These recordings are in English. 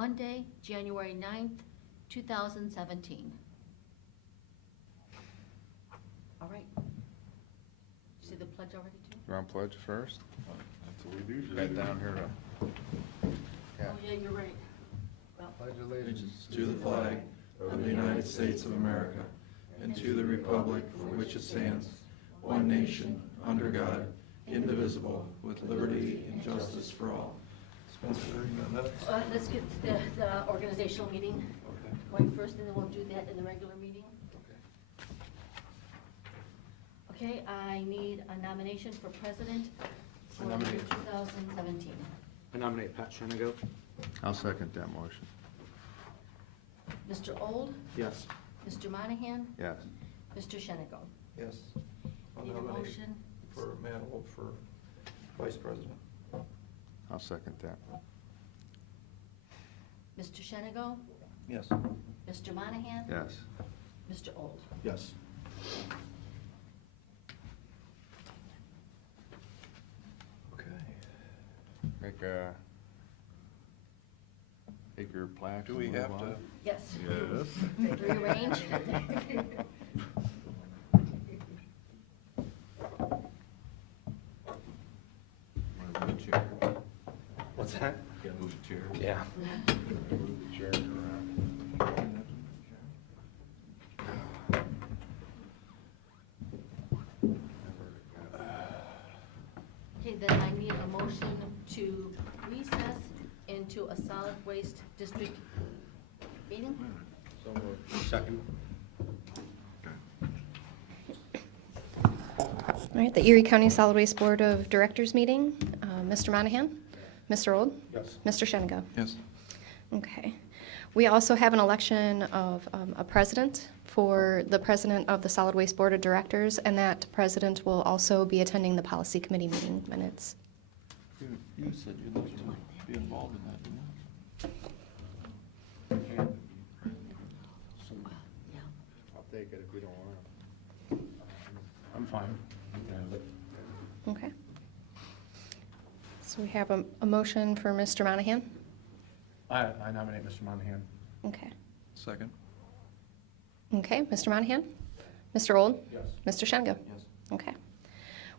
Monday, January 9th, 2017. All right. See the pledge already, too? You want to pledge first? That's what we do. Right down here to. Oh, yeah, you're right. Well, Pledge allegiance To the flag of the United States of America and to the republic for which it stands, one nation, under God, indivisible, with liberty and justice for all. Spencer, you got minutes? let's get to the organizational meeting going first, and then we'll do that in the regular meeting. Okay, I need a nomination for president for 2017. I nominate Pat Shenigo. I'll second that motion. Mr. Old, Yes. Mr. Monahan, Yes. Mr. Shenigo. Yes. I'll Need a nominate motion? for Manilow for vice president. I'll second that. Mr. Shenigo, Yes. Mr. Monahan, Yes. Mr. Old. Yes. Okay. Make your plaque. Do we and have move to? on. Yes. Yes. Rearrange. Move the chair. What's that? Gotta move the chair. Yeah. Move the chair around. Okay, then I need a motion to recess into a solid waste district meeting. So moved. Second. All right, the Erie County Solid Waste Board of Directors meeting. Mr. Monahan? Mr. Old? Yes. Mr. Shenigo? Yes. Okay. We also have an election of a president for the president of the Solid Waste Board of Directors, and that president will also be attending the Policy Committee meeting minutes. You said you'd like to be involved in that, didn't you? Yeah. I'll take it if you don't want I'm fine. Okay. So we have a motion for Mr. Monahan. I nominate Mr. Monahan. Okay. Second? Okay, Mr. Monahan? Mr. Old? Yes. Mr. Shenigo? Yes. Okay.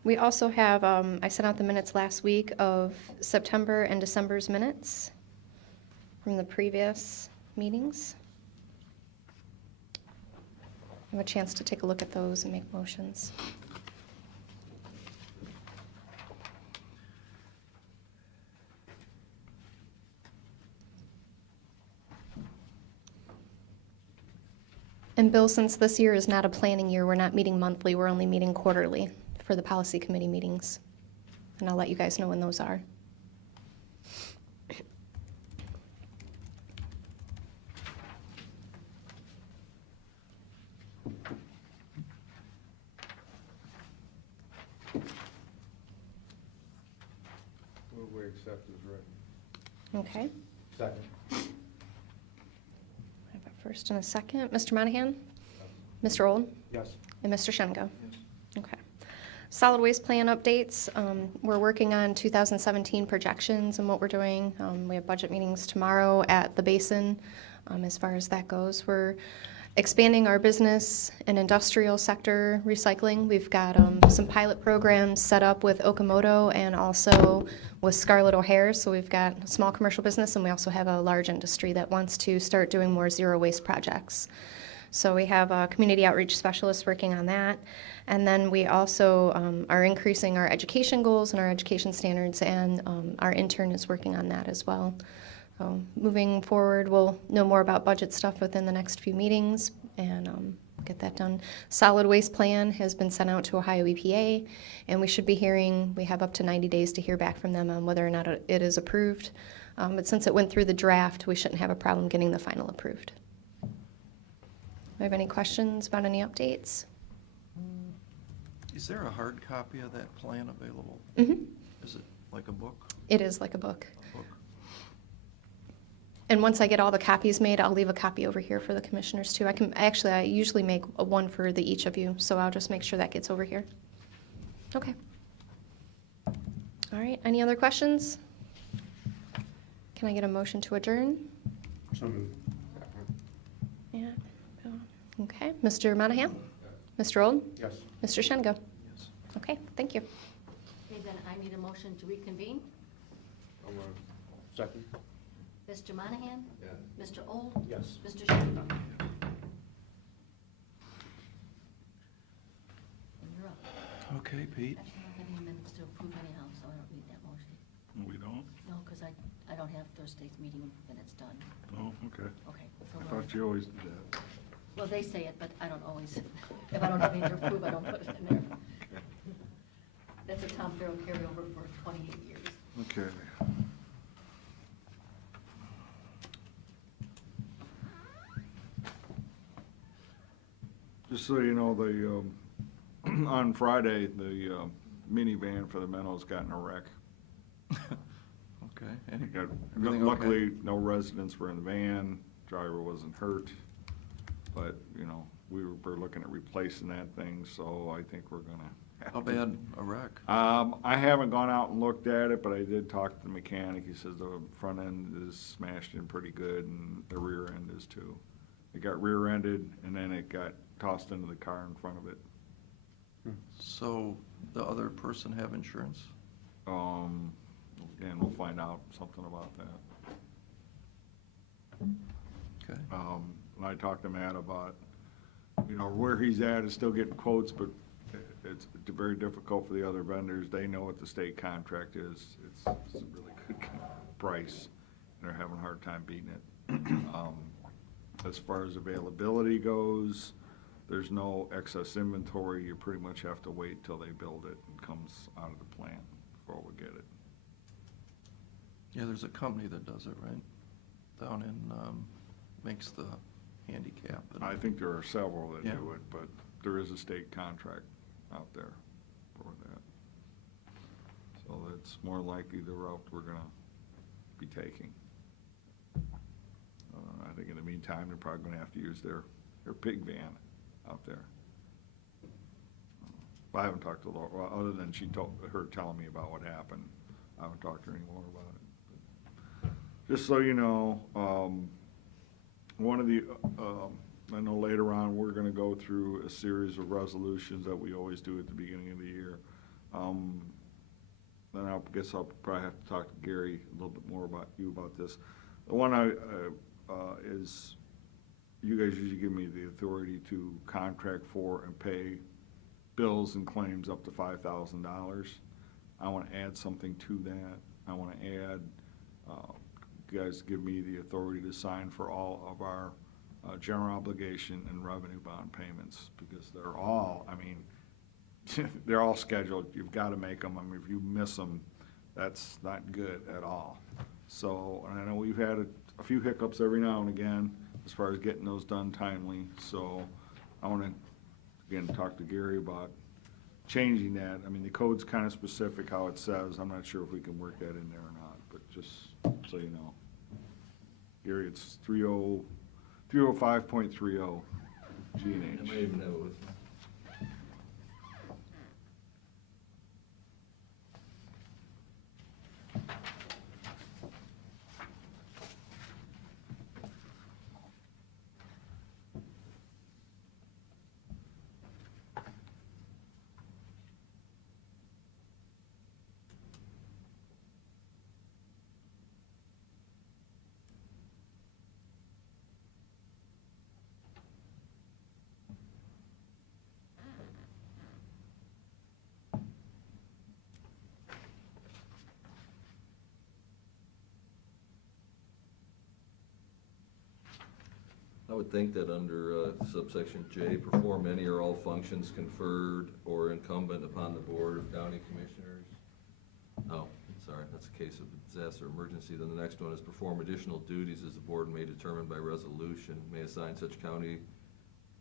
We also have, I sent out the minutes last week of September and December's minutes from the previous meetings. I have a chance to take a look at those and make motions. And Bill, since this year is not a planning year, we're not meeting monthly, we're only meeting quarterly for the policy committee meetings. And I'll let you guys know when those are. Move we accept as written. Okay. Second. I have a first and a second. Mr. Monahan? Mr. Old? Yes. And Mr. Shenigo? Yes. Okay. Solid waste plan updates. We're working on 2017 projections and what we're doing. We have budget meetings tomorrow at the Basin. As far as that goes, we're expanding our business and industrial sector recycling. We've got some pilot programs set up with Okamoto and also with Scarlett O'Hare. So we've got a small commercial business, and we also have a large industry that wants to start doing more zero waste projects. So we have a community outreach specialist working on that. And then we also are increasing our education goals and our education standards, and our intern is working on that as well. So moving forward, we'll know more about budget stuff within the next few meetings and get that done. Solid waste plan has been sent out to Ohio EPA, and we should be hearing, we have up to 90 days to hear back from them on whether or not it is approved. But since it went through the draft, we shouldn't have a problem getting the final approved. Do you have any questions about any updates? Is there a hard copy of that plan available? Mm-hmm. Is it like a book? It is like a book. Book. And once I get all the copies made, I'll leave a copy over here for the commissioners too. I usually make one for each of you, so I'll just make sure that gets over here. Okay. All right, any other questions? Can I get a motion to adjourn? So moved. Yeah. Okay, Mr. Monahan? Mr. Old? Yes. Mr. Shengo? Yes. Okay, thank you. Okay, then I need a motion to reconvene. So moved. Second? Mr. Monahan? Yes. Mr. Old? Yes. Mr. Shengo? And you're up. Okay, Pete. Actually, I don't have any minutes to approve anyhow, so I don't need that motion. We don't? No, because I don't have Thursday's meeting minutes done. Oh, okay. Okay. So I we're- thought you always did that. Well, they say it, but I don't always. If I don't have anything to approve, I don't put it in there. That's a Tom Farrell carryover for 28 years. Okay. Just so you know, on Friday, the minivan for the Meadows got in a wreck. Okay. Any- It got- everything okay? Luckily, no residents were in the van, driver wasn't hurt, but, you know, we're looking at replacing that thing, so I think we're gonna have How to- bad a wreck? I haven't gone out and looked at it, but I did talk to the mechanic. He says the front end is smashed in pretty good and the rear end is too. It got rear-ended and then it got tossed into the car in front of it. So the other person have insurance? And we'll find out something about that. Okay. And I talked to Matt about, you know, where he's at is still getting quotes, but it's very difficult for the other vendors. They know what the state contract is. It's a really good price, and they're having a hard time beating it. As far as availability goes, there's no excess inventory. You pretty much have to wait till they build it and comes out of the plant before we get it. Yeah, there's a company that does it, right? Down in, makes the handicap. and- I think there are several that Yeah. do it, but there is a state contract out there for that. So that's more likely the route we're gonna be taking. I think in the meantime, they're probably gonna have to use their big van out there. I haven't talked to Laura, well, other than her telling me about what happened. I haven't talked to her anymore about it. Just so you know, one of the, I know later on, we're gonna go through a series of resolutions that we always do at the beginning of the year. Then I guess I'll probably have to talk to Gary a little bit more about this. The one is, you guys usually give me the authority to contract for and pay bills and claims up to $5,000. I wanna add something to that. I wanna add, you guys give me the authority to sign for all of our general obligation and revenue bond payments, because they're all, I mean, they're all scheduled. You've gotta make them. I mean, if you miss them, that's not good at all. So, and I know we've had a few hiccups every now and again as far as getting those done timely, so I wanna, again, talk to Gary about changing that. I mean, the code's kinda specific how it says. I'm not sure if we can work that in there or not, but just so you know. Gary, it's 305.30 G and I H. might even have it with me. I would think that under subsection J, perform any or all functions conferred or incumbent upon the Board of County Commissioners. Oh, sorry, that's a case of disaster emergency. Then the next one is perform additional duties as the board may determine by resolution, may assign such county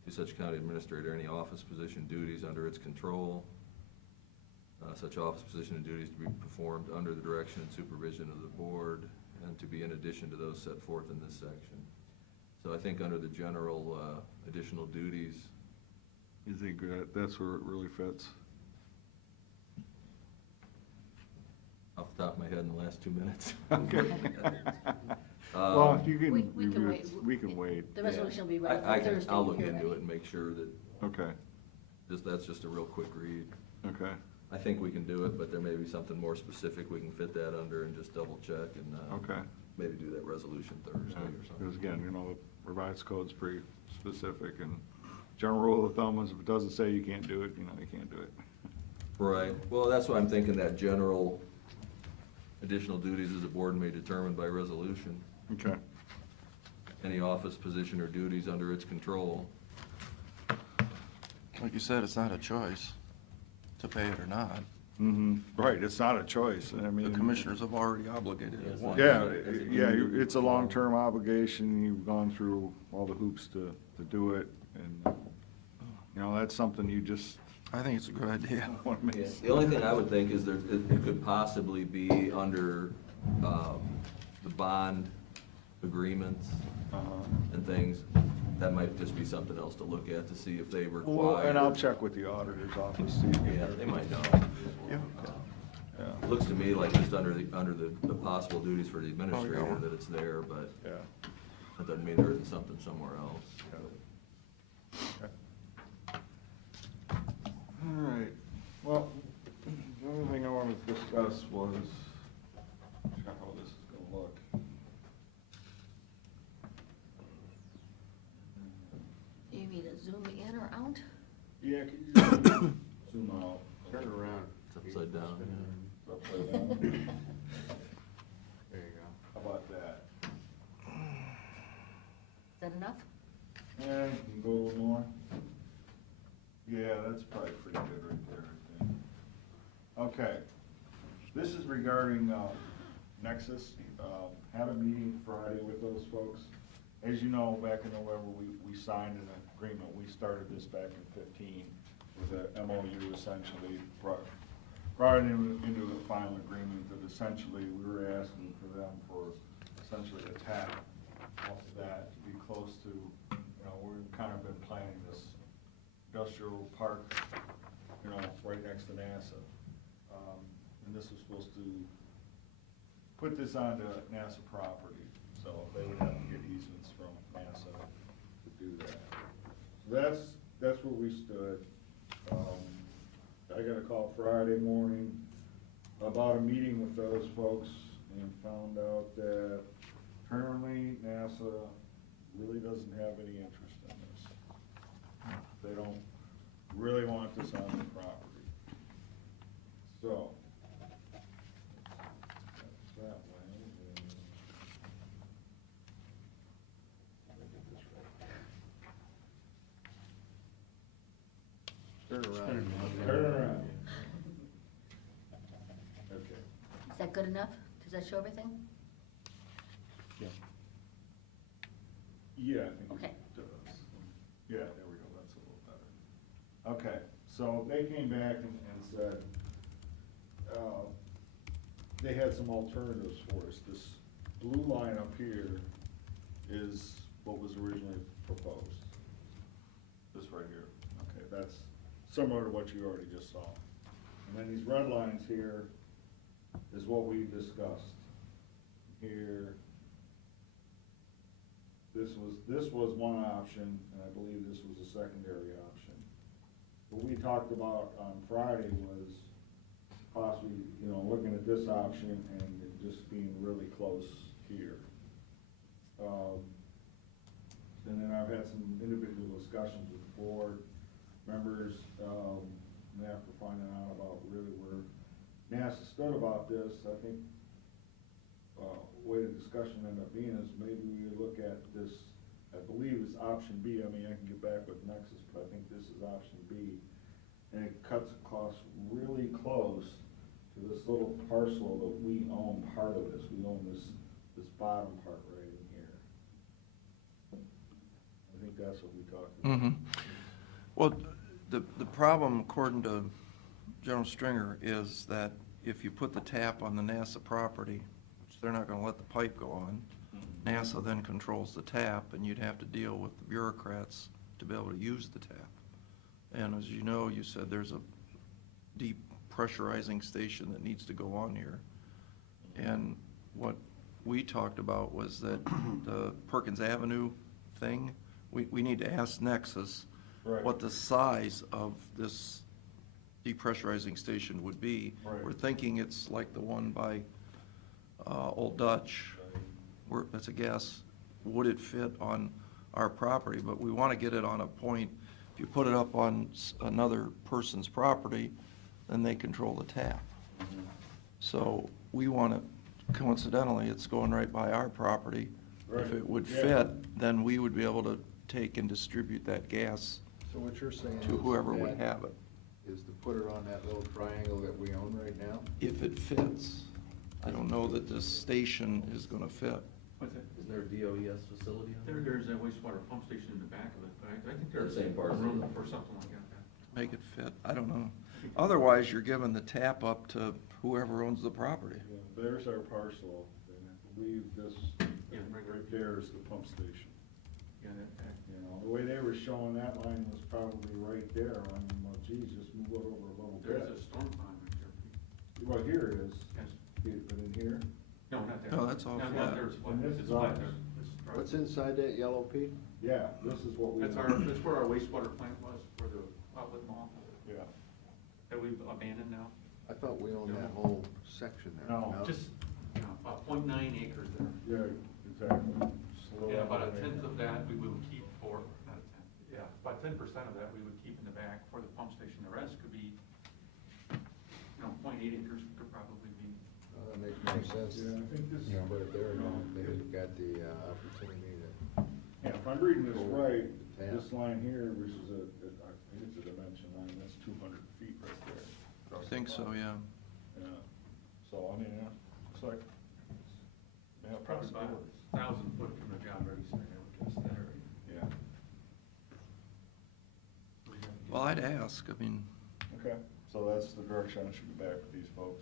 administrator any office position duties under its control. Such office position and duties to be performed under the direction and supervision of the board, and to be in addition to those set forth in this section. So I think under the general additional duties, You think that's where it really fits? off the top of my head in the last 2 minutes. Okay. Well, you can We can review wait. it, we can wait. The resolution will be I- ready I for can- Thursday. I'll look if you're into ready. it and make sure that, Okay, that's just a real quick read. okay, I think we can do it, but there may be something more specific we can fit that under and just double check and, okay. maybe do that resolution Thursday or Because something. again, you know, the revised code's pretty specific, and general rule of thumb is if it doesn't say you can't do it, you know, you can't do it. Right, well, that's why I'm thinking that general additional duties as a board may determine by resolution. Okay. Any office position or duties under its control. Like you said, it's not a choice to pay it or not. Mm-hmm, right, it's not a choice, I mean. The commissioners have already obligated it once. Yeah, yeah, it's a long-term obligation, you've gone through all the hoops to do it, and, you know, that's something you just I think it's a good idea. want to Yeah, make. the only thing I would think is it could possibly be under, the bond agreements and things. That might just be something else to look at to see if they require. Well, and I'll check with the auditor's office, see. Yeah, they might know. Yeah. Yeah, It looks to me like just under the possible duties for the administrator yeah. that it's there, but yeah. that doesn't mean there isn't something somewhere else. All right, well, the other thing I wanted to discuss was, check how this is gonna look. You mean to zoom in or out? Yeah, could you just zoom out? Turn around. It's upside down. Upside down. There you go. How about that? Is that enough? Yeah, you can go a little more. Yeah, that's probably pretty good right there, I think. Okay, this is regarding, Nexus, had a meeting Friday with those folks. As you know, back in November, we signed an agreement, we started this back in 15 with a MOU essentially, brought it into a final agreement that essentially we were asking for them for essentially a tap off of that to be close to, you know, we've kind of been planning this industrial park, you know, right next to NASA. And this was supposed to put this onto NASA property, so they would have to get easements from NASA to do that. So that's where we stood. I got a call Friday morning about a meeting with those folks and found out that apparently NASA really doesn't have any interest in this. They don't really want this on the property. So, that's that way. And let me get this right. Turn around. Turn around. Okay. Is that good enough? Does that show everything? Yeah, I think Okay. it does. Yeah, there we go, that's a little better. Okay, so they came back and said, they had some alternatives for us. This blue line up here is what was originally proposed. This right here, okay, that's similar to what you already just saw. And then these red lines here is what we discussed. Here, this was one option, and I believe this was a secondary option. What we talked about on Friday was possibly, you know, looking at this option and it just being really close here. And then I've had some individual discussions with the board members, and after finding out about really where NASA stood about this, I think way the discussion ended up being is maybe we look at this, I believe it's option B, I mean, I can get back with Nexus, but I think this is option B. And it cuts the cost really close to this little parcel that we own part of this, we own this bottom part right in here. I think that's what we talked about. Mm-hmm. Well, the problem, according to General Stringer, is that if you put the tap on the NASA property, which they're not gonna let the pipe go on, NASA then controls the tap, and you'd have to deal with the bureaucrats to be able to use the tap. And as you know, you said there's a deep pressurizing station that needs to go on here. And what we talked about was that the Perkins Avenue thing, we need to ask Nexus Right. what the size of this depressurizing station would be. Right. We're thinking it's like the one by Old Dutch. That's a guess. Would it fit on our property? But we want to get it on a point, if you put it up on another person's property, then they control the tap. So we want to, coincidentally, it's going right by our property. If Right. it would Yeah. fit, then we would be able to take and distribute that gas So what you're saying to is whoever would that have it. is to put it on that little triangle that we own right now? If it fits. I don't know that this station is going to fit. What's that? Is there a DOES facility on there? There's a wastewater pump station in the back of it, but I think there's Same parcel. room for something like that. Make it fit. I don't know. Otherwise, you're giving the tap up to whoever owns the property. Yeah, there's our parcel, and I believe this, Yeah, right there is the pump station. Yeah, that, You know, the way they were showing that line was probably right there, I mean, well, geez, just move it over a little there's a bit. storm pond right there. Well, here it is, Yes. but in here, No, not there. No, that's all No, flat. there's flat. And this It's is flat ours. there. It's dry. What's inside that yellow Pete? yeah, this is what we. That's where our wastewater plant was, for the outlet mall, Yeah, that we've abandoned now. I thought we owned that whole section there. No. Just, about 0.9 acres there. yeah, exactly. Just a little Yeah, about a bit. tenth of that we would keep for, not a tenth, yeah, about 10% of that we would keep in the back for the pump station. The rest could be, 0.8 acres could probably be. That makes more sense. Yeah, I think this. Put it there, they've got the opportunity to. Yeah, if I'm reading this right, Yeah. this line here, which is I think it's a dimension line, that's 200 feet right there. I across think the so, bottom. yeah. Yeah, so, I mean, yeah, looks like, yeah, Probably about possibilities. 1,000 foot from the job ready site, I would guess, that area. Yeah, Well, I'd ask, I mean, okay, so that's the direction I should be back with these folks.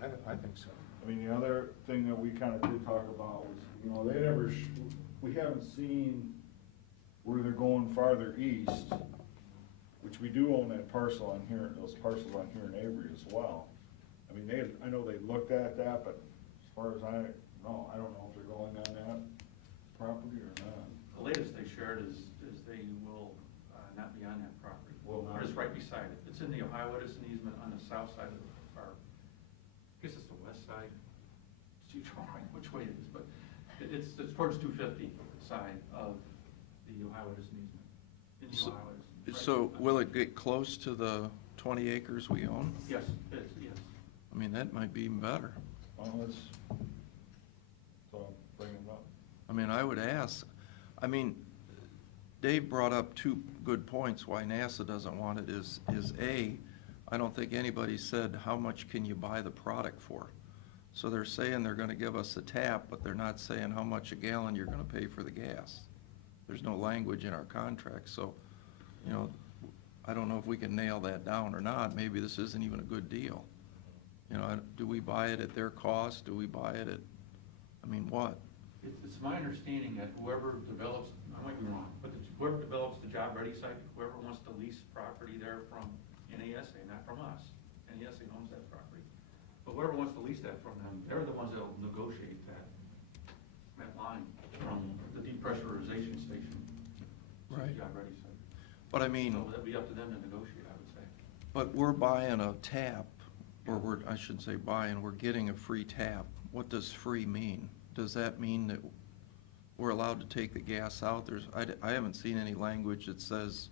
I think so. I mean, the other thing that we kinda did talk about was, you know, they never, we haven't seen where they're going farther east, which we do own that parcel on here, those parcels on here in Avery as well. I mean, I know they looked at that, but as far as I know, I don't know if they're going on that property or not. The latest they shared is they will not be on that property. Will not. Or it's right beside it. It's in the Ohio Edison easement on the south side of the park. I guess it's the west side. You don't know which way it is, but it's towards 250 side of the Ohio Edison easement. In the So- Ohio Edison. Right. so will it get close to the 20 acres we own? Yes, yes. I mean, that might be even better. Well, that's, so I'm bringing them up. I mean, I would ask, I mean, Dave brought up two good points why NASA doesn't want it is A, I don't think anybody said, how much can you buy the product for? So they're saying they're gonna give us a tap, but they're not saying how much a gallon you're gonna pay for the gas. There's no language in our contract, so, I don't know if we can nail that down or not. Maybe this isn't even a good deal. Do we buy it at their cost? Do we buy it at, what? It's my understanding that whoever develops, I might be wrong, but whoever develops the job ready site, whoever wants to lease property there from NASA, not from us, NASA owns that property. But whoever wants to lease that from them, they're the ones that'll negotiate that line from the depressurization station to the Right. job ready site. But So that'd be up to them to negotiate, I would say. But we're buying a tap, or I shouldn't say buying, we're getting a free tap. What does free mean? Does that mean that we're allowed to take the gas out? I haven't seen any language that says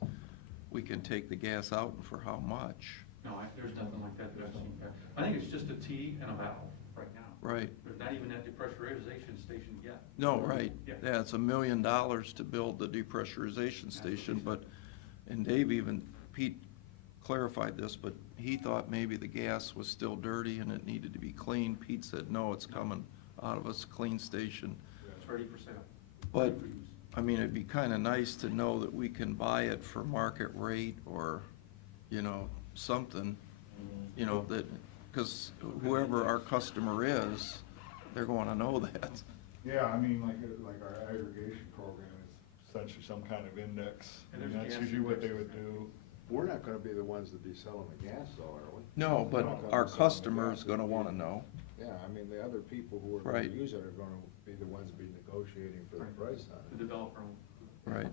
we can take the gas out and for how much. No, there's nothing like that I've seen. I think it's just a T and a valve right now. Right. There's not even that depressurization station yet. No, right. Yeah. Yeah, it's $1 million to build the depressurization station, and Dave Pete clarified this, but he thought maybe the gas was still dirty and it needed to be cleaned. Pete said, no, it's coming out of a clean station. It's ready for sale. But, Ready for use. it'd be kinda nice to know that we can buy it for market rate or, something, that, because whoever our customer is, they're gonna know that. Yeah, I mean, like our aggregation program is essentially some kind of index. And And there's that's gas usually what they indexes would there. do. We're not gonna be the ones to be selling the gas though, are we? No, but No. our customer's gonna wanna know. Yeah, I mean, the other people who are gonna Right. use it are gonna be the ones be negotiating for the Right. price on The it. developer. Right.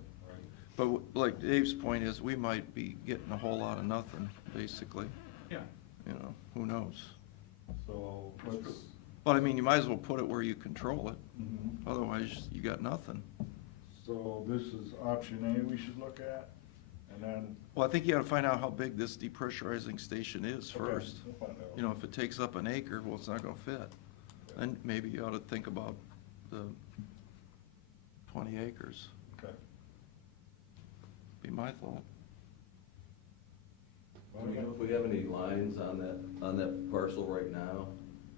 But like Dave's point is, we might be getting a whole lot of nothing, basically, Yeah. you know, who knows? So That's let's, true. But I mean, you might as well put it where you control it, Mhm. otherwise you got nothing. So this is option A we should look at, and then. Well, I think you gotta find out how big this depressurizing station is Okay, first. we'll find out. You know, if it takes up an acre, well, it's not gonna fit. Then maybe you ought to think about the 20 acres, Okay. be my thought. Do we know if we have any lines on that parcel right now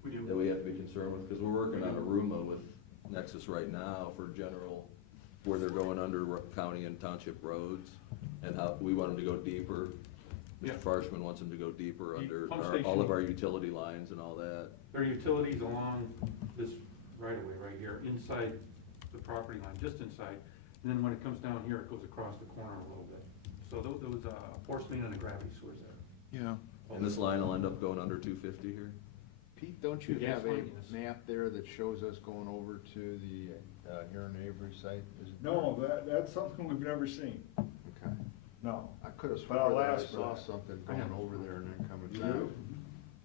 We do. that we have to be concerned with? Because we're working on a RUMA with Nexus right now for general, where they're going under county and township roads, and how, we want them to go deeper. Yeah. Mr. Farshman wants them to go deeper The under pump all of station- our utility lines and all that. There are utilities along this right of way right here, inside the property line, just inside. And then when it comes down here, it goes across the corner a little bit. So there was a porcelain and a gravity source there. Yeah. And this line will end up going under 250 here? Pete, don't you The gas have a line, yes. map there that shows us going over to the, here in Avery site? Is it- No, that's something we've never seen, Okay. no. I could've But I'll sworn that I ask for saw that. something I going have. over there and then coming You back. do?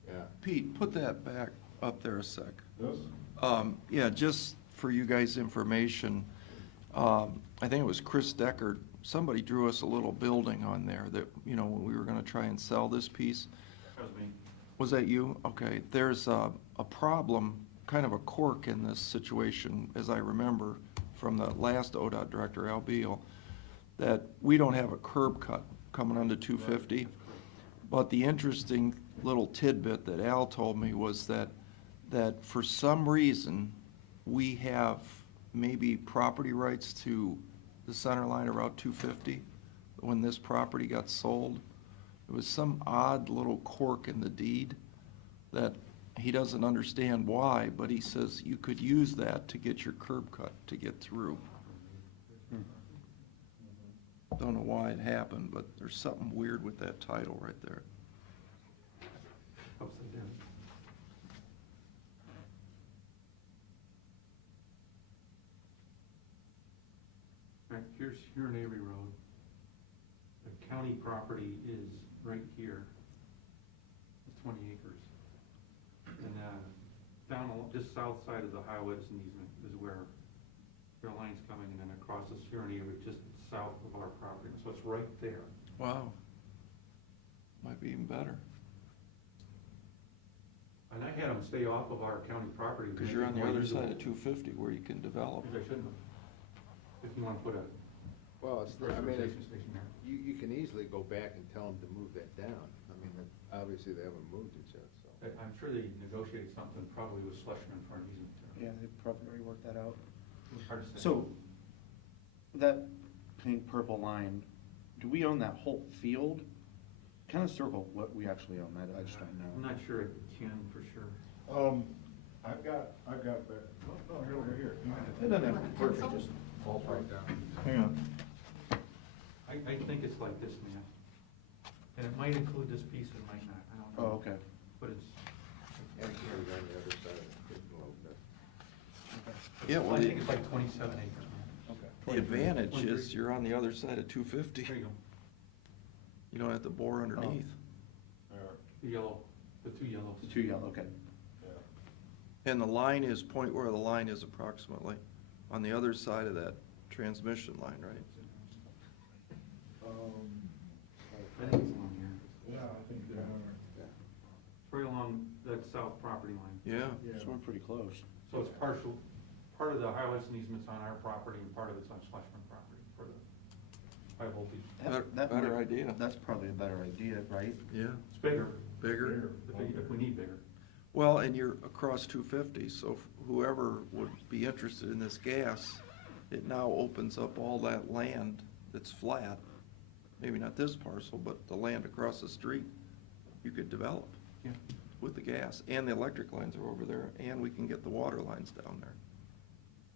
Yeah. Pete, put that back up there a sec. This? Yeah, just for you guys' information, I think it was Chris Deckard, somebody drew us a little building on there that, you know, when we were gonna try and sell this piece. That was me. Was that you? Okay, there's a problem, kind of a quirk in this situation, as I remember from the last ODOT director, Al Beal, that we don't have a curb cut coming onto 250. But the interesting little tidbit that Al told me was that for some reason, we have maybe property rights to the center line of Route 250 when this property got sold. It was some odd little quirk in the deed that he doesn't understand why, but he says you could use that to get your curb cut to get through. Don't know why it happened, but there's something weird with that title right there. Upside down. All right, here in Erie Road. The county property is right here. It's 20 acres. And just south side of the highway is an easement, is where their line's coming, and then across this here in Erie, just south of our property. So it's right there. Wow. Might be even better, And I had them stay off of our county property. because you're on the other side of 250 where you can develop. Maybe I shouldn't have. If you want to put a Well, it's, I mean, pressurization station there. you can easily go back and tell them to move that down. I mean, obviously they haven't moved it yet, so. I'm sure they negotiated something probably with Schlesman for an easement there. Yeah, they probably already worked that out. It was hard to say. So, that pink purple line, do we own that whole field? Kind of circle what we actually own, I just don't I'm know. not sure it can for sure. I've got that, oh, here. No, no, no, perfect, just Falls right down. Hang on. I think it's like this, man. And it might include this piece, it might not, I don't know. Oh, okay. But it's, And it's on the other side of the creek a little bit. Yeah, well, I think it's like 27 acres, man. Okay. the advantage 23. is you're on the other side of 250. There you go, You don't have to bore underneath. the yellow, the two yellows. The two yellow, okay. And the line is, point where the line is approximately, on the other side of that transmission line, right? I think it's along here. Yeah, I think they are. It's right along that south property line. Yeah. So we're pretty close. So it's partial, part of the highways and easements on our property and part of it's on Schlesman property for the high voltage. Better idea. That's probably a better idea, right? Yeah. It's bigger. Bigger. If we need bigger. Well, and you're across 250, so whoever would be interested in this gas, it now opens up all that land that's flat. Maybe not this parcel, but the land across the street, you could develop Yeah. with the gas. And the electric lines are over there, and we can get the water lines down there.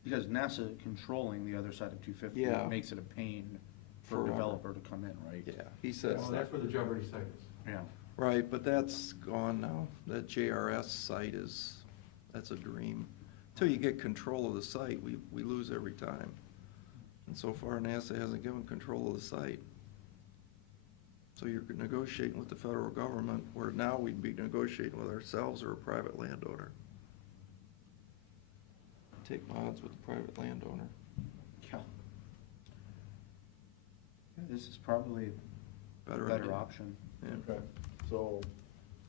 Because NASA controlling the other side of 250 Yeah. makes it a pain for a Forever. developer to come in, right? Yeah, he says Well, that. that's where the Jeopardy site is. Yeah. Right, but that's gone now. That JRS site is That's a dream. Till you get control of the site, we lose every time. And so far, NASA hasn't given control of the site. So you're negotiating with the federal government, where now we'd be negotiating with ourselves or a private landowner. Take mods with the private landowner. Yeah. Yeah, this is probably a Better better idea. option. Yeah. Okay, so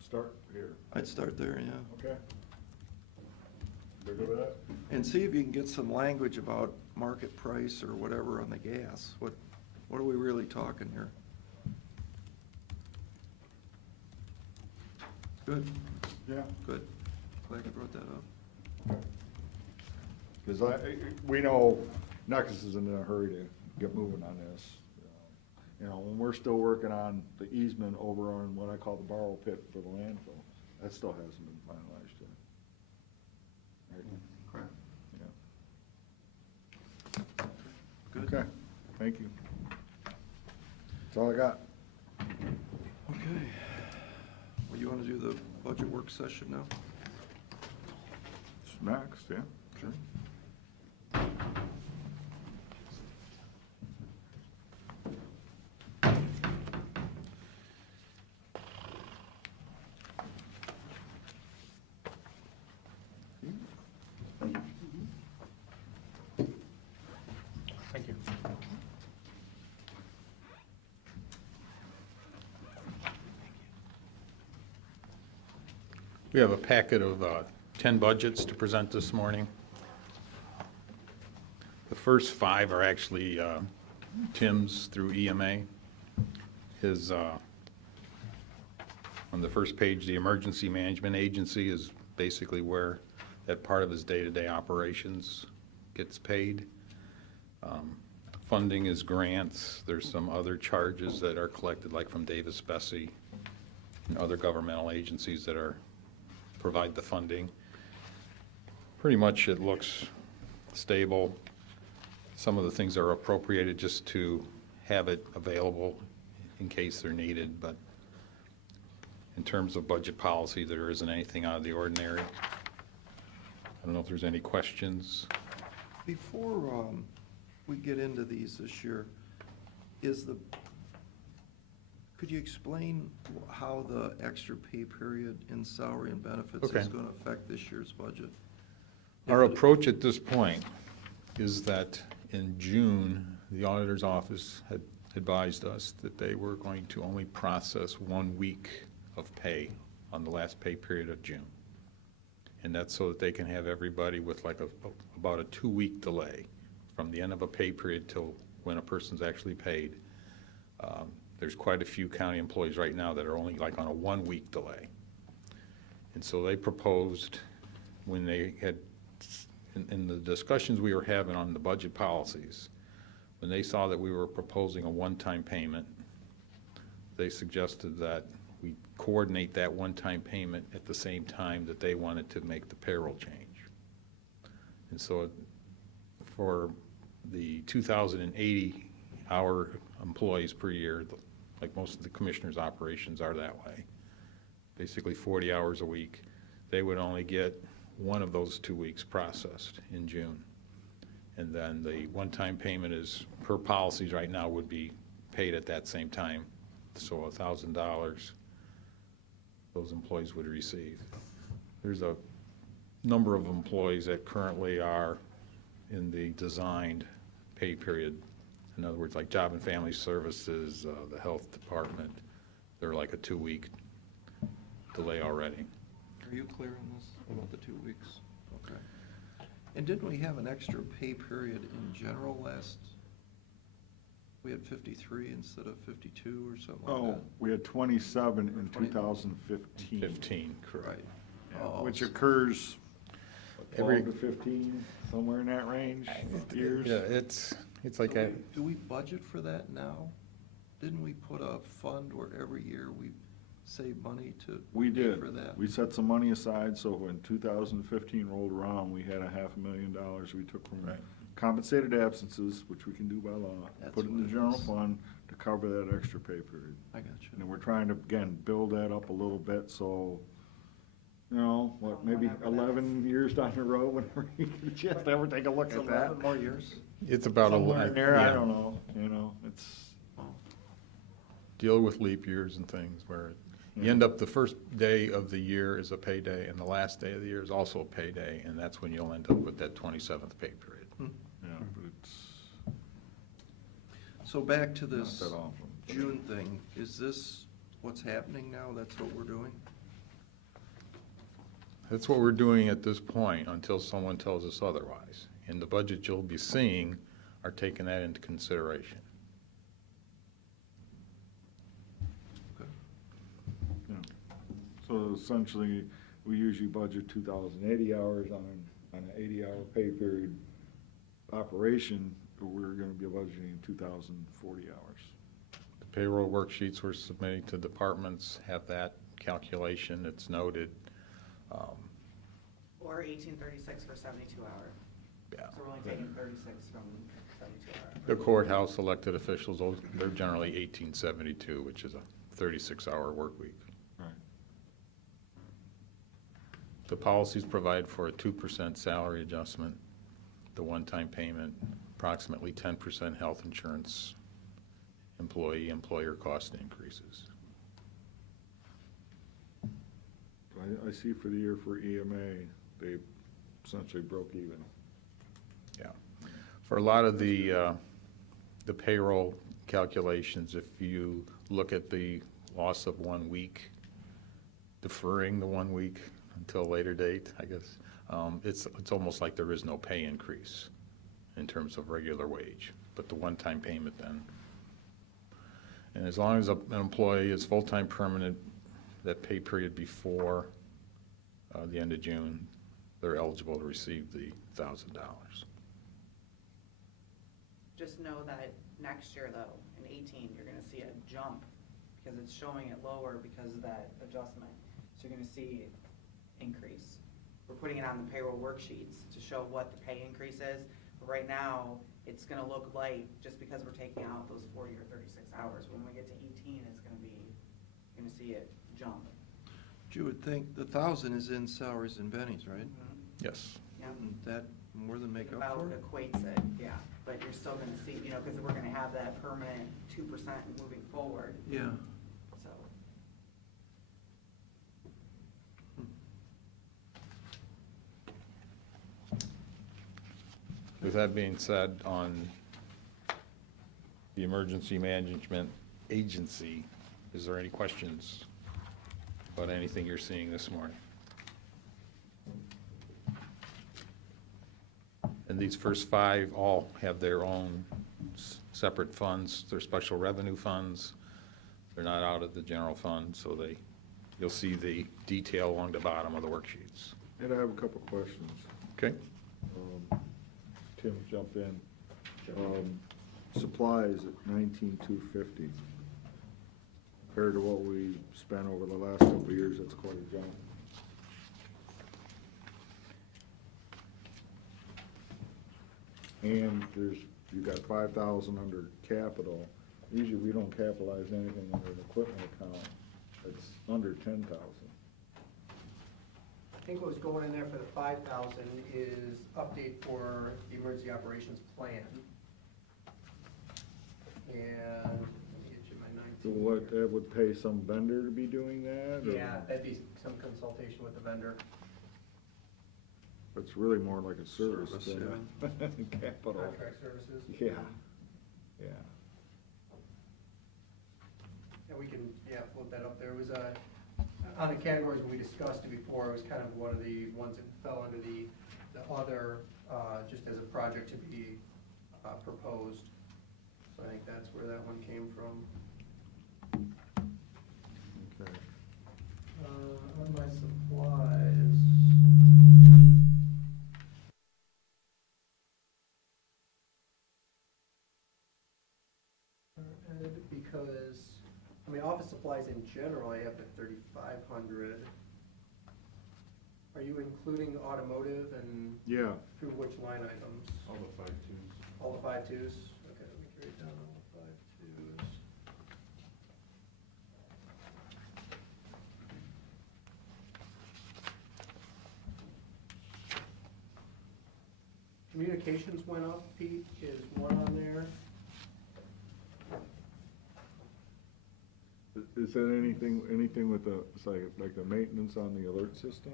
start here. I'd start there, yeah. Okay. They're good with that? And see if you can get some language about market price or whatever on the gas. What are we really talking here? Good, Yeah. good. Glad you brought that up. Because we know Nexus is in a hurry to get moving on this. You know, when we're still working on the easement over on what I call the borrow pit for the landfill, that still hasn't been finalized yet. Right? Correct. Yeah. Good. Okay, thank you. That's all I got. Okay. Well, you want to do the budget work session now? It's next, yeah, sure. Thank you. We have a packet of 10 budgets to present this morning. The first 5 are actually Tim's through EMA. His, on the first page, the Emergency Management Agency is basically where that part of his day-to-day operations gets paid. Funding is grants. There's some other charges that are collected, like from Davis Bessey and other governmental agencies that provide the funding. Pretty much it looks stable. Some of the things are appropriated just to have it available in case they're needed, but in terms of budget policy, there isn't anything out of the ordinary. I don't know if there's any questions. Before we get into these this year, could you explain how the extra pay period in salary and benefits Okay. is going to affect this year's budget? Our approach at this point is that in June, the auditor's office had advised us that they were going to only process 1 week of pay on the last pay period of June. And that's so that they can have everybody with like about a 2-week delay from the end of a pay period till when a person's actually paid. There's quite a few county employees right now that are only like on a 1-week delay. And so they proposed, when they had, in the discussions we were having on the budget policies, when they saw that we were proposing a one-time payment, they suggested that we coordinate that one-time payment at the same time that they wanted to make the payroll change. And so for the 2,080 hour employees per year, like most of the commissioners' operations are that way, basically 40 hours a week, they would only get one of those 2 weeks processed in June. And then the one-time payment is, per policies right now, would be paid at that same time. So $1,000 those employees would receive. There's a number of employees that currently are in the designed pay period. In other words, like Job and Family Services, the Health Department, they're like a 2-week delay already. Are you clear on this, about the 2 weeks? Okay. And didn't we have an extra pay period in general last? We had 53 instead of 52 or something like Oh, that? we had 27 in 20. 2015. 15, correct. Right. Yeah, Oh, which so- occurs, what, 12 Every- to 15, somewhere in that range, years? Yeah, it's like a, Do we budget for that now? Didn't we put a fund where every year we save money to We pay did. for that? We set some money aside, so when 2015 rolled around, we had $500,000 we took from Right. compensated absences, which we can do by law, That's put it in what the it general is. fund to cover that extra pay period. I got And you. then we're trying to, again, build that up a little bit, so you know, what, maybe Whenever that 11 years down the road, whenever you get a chance to ever take a look It's at that. 11 more years? It's about Somewhere in there, I yeah. don't know, you know, it's, Deal with leap years and things where you end up, the first day of the year is a payday, and the last day of the year is also a payday, and that's when you'll end up with that 27th pay period. yeah, but it's So back to not this that awful. June thing, is this what's happening now? That's what we're doing? That's what we're doing at this point until someone tells us otherwise. And the budget you'll be seeing are taking that into consideration. Yeah. So essentially, we usually budget 2,080 hours on an 80-hour pay period operation, but we're gonna be budgeting 2,040 hours. The payroll worksheets we're submitting to departments have that calculation, it's noted. Or 1836 for 72 hours. Yeah. So we're only taking 36 from 72 hours. The courthouse elected officials, they're generally 1872, which is a 36-hour work week. Right. The policies provide for a 2% salary adjustment, the one-time payment, approximately 10% health insurance, employer cost increases. I see for the year for EMA, they essentially broke even. Yeah. For a lot of the payroll calculations, if you look at the loss of 1 week, deferring the 1 week until a later date, I guess, it's almost like there is no pay increase in terms of regular wage, but the one-time payment then. And as long as an employee is full-time permanent, that pay period before the end of June, they're eligible to receive the $1,000. Just know that next year though, in 18, you're gonna see a jump because it's showing it lower because of that adjustment. So you're gonna see increase. We're putting it on the payroll worksheets to show what the pay increase is. But right now, it's gonna look light just because we're taking out those 40 or 36 hours. When we get to 18, it's gonna be, you're gonna see it jump. You would think the 1,000 is in salaries and bennies, right? Yes. Yeah. Wouldn't that more than make up About for it? equates it, yeah, but you're still gonna see, you know, because we're gonna have that permanent 2% moving forward, Yeah. so. With that being said, on the Emergency Management Agency, is there any questions about anything you're seeing this morning? And these first 5 all have their own separate funds. They're special revenue funds. They're not out of the general fund, so you'll see the detail along the bottom of the worksheets. And I have a couple questions. Okay? Tim jumped in. Supplies at 19,250. Compared to what we spent over the last couple of years, that's quite a jump. And you got 5,000 under capital. Usually we don't capitalize anything under an equipment account. It's under 10,000. I think what's going in there for the 5,000 is update for the emergency operations plan. And let me get you my 19. So what, that would pay some vendor to be doing that? or- Yeah, that'd be some consultation with the vendor. It's really more like a service Service, than capital. Contract services. Yeah, yeah. And we can, float that up there. It was, on the categories when we discussed it before, it was kind of one of the ones that fell under the other, just as a project to be proposed. So I think that's where that one came from. Okay. On my supplies. Because, I mean, office supplies in general, I have at 3,500. Are you including automotive and Yeah, through which line items? All the 5 twos. All the 5.2s? Okay, let me carry down all the 5.2s. Communications went up, Pete, is one on there. Is that anything with the, it's like the maintenance on the alert system?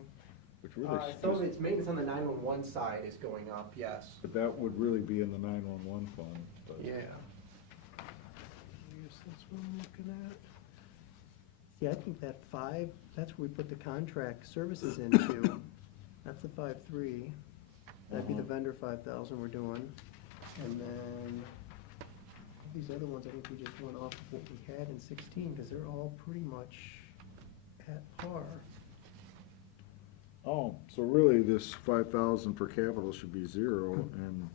Which really, Some of its maintenance on the 911 side is going up, yes. but that would really be in the 911 fund. but- Yeah. I guess that's what I'm looking at. See, I think that 5, that's where we put the contract services into. That's the 5.3. That'd be the vendor 5,000 we're doing. And then these other ones, I think we just went off of what we had in 16, because they're all pretty much at par. Oh, so really this 5,000 for capital should be 0, and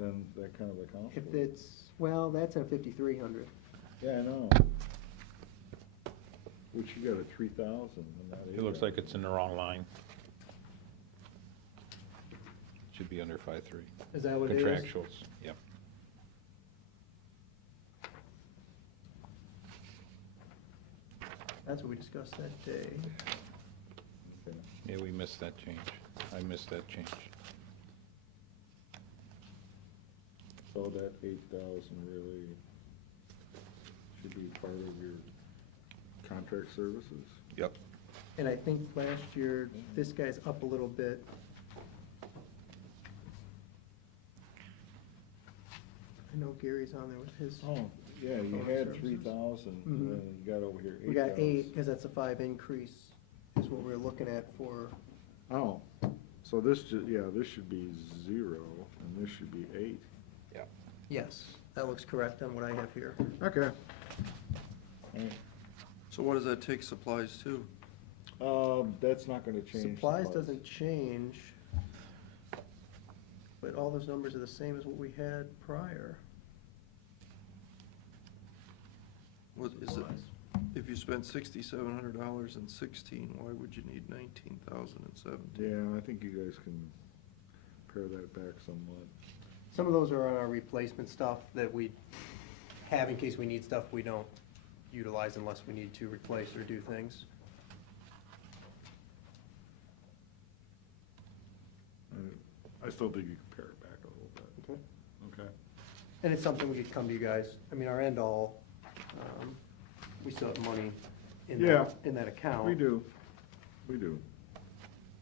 then that kind of accounts If for it. it's, well, that's at 5,300. Yeah, I know. Which you got a 3,000 in that area. It looks like it's in the wrong line. Should be under 5.3. Is that what it is? Contractuals, yep. That's what we discussed that day. Okay. Yeah, we missed that change. I missed that change. So that 8,000 really should be part of your contract services? Yep. And I think last year, this guy's up a little bit. I know Gary's on there with his. Oh, yeah, you Phone had services. 3,000, Mhm. and then you got over here 8,000. We got 8, because that's a 5 increase, is what we're looking at for. Oh, so this, yeah, this should be 0, and this should be 8. Yep. Yes, that looks correct on what I have here. Okay. So what does that take supplies to? That's not gonna change. Supplies doesn't change, but all those numbers are the same as what we had prior. What is it? If you spent $6,700 in 16, why would you need 19,000 in 17? Yeah, I think you guys can pare that back somewhat. Some of those are on our replacement stuff that we have in case we need stuff we don't utilize unless we need to replace or do things. I still think you can pare it back a little bit. Okay. Okay. And it's something we could come to you guys, I mean, our end all, we still have money in Yeah. in that account. We do, we do.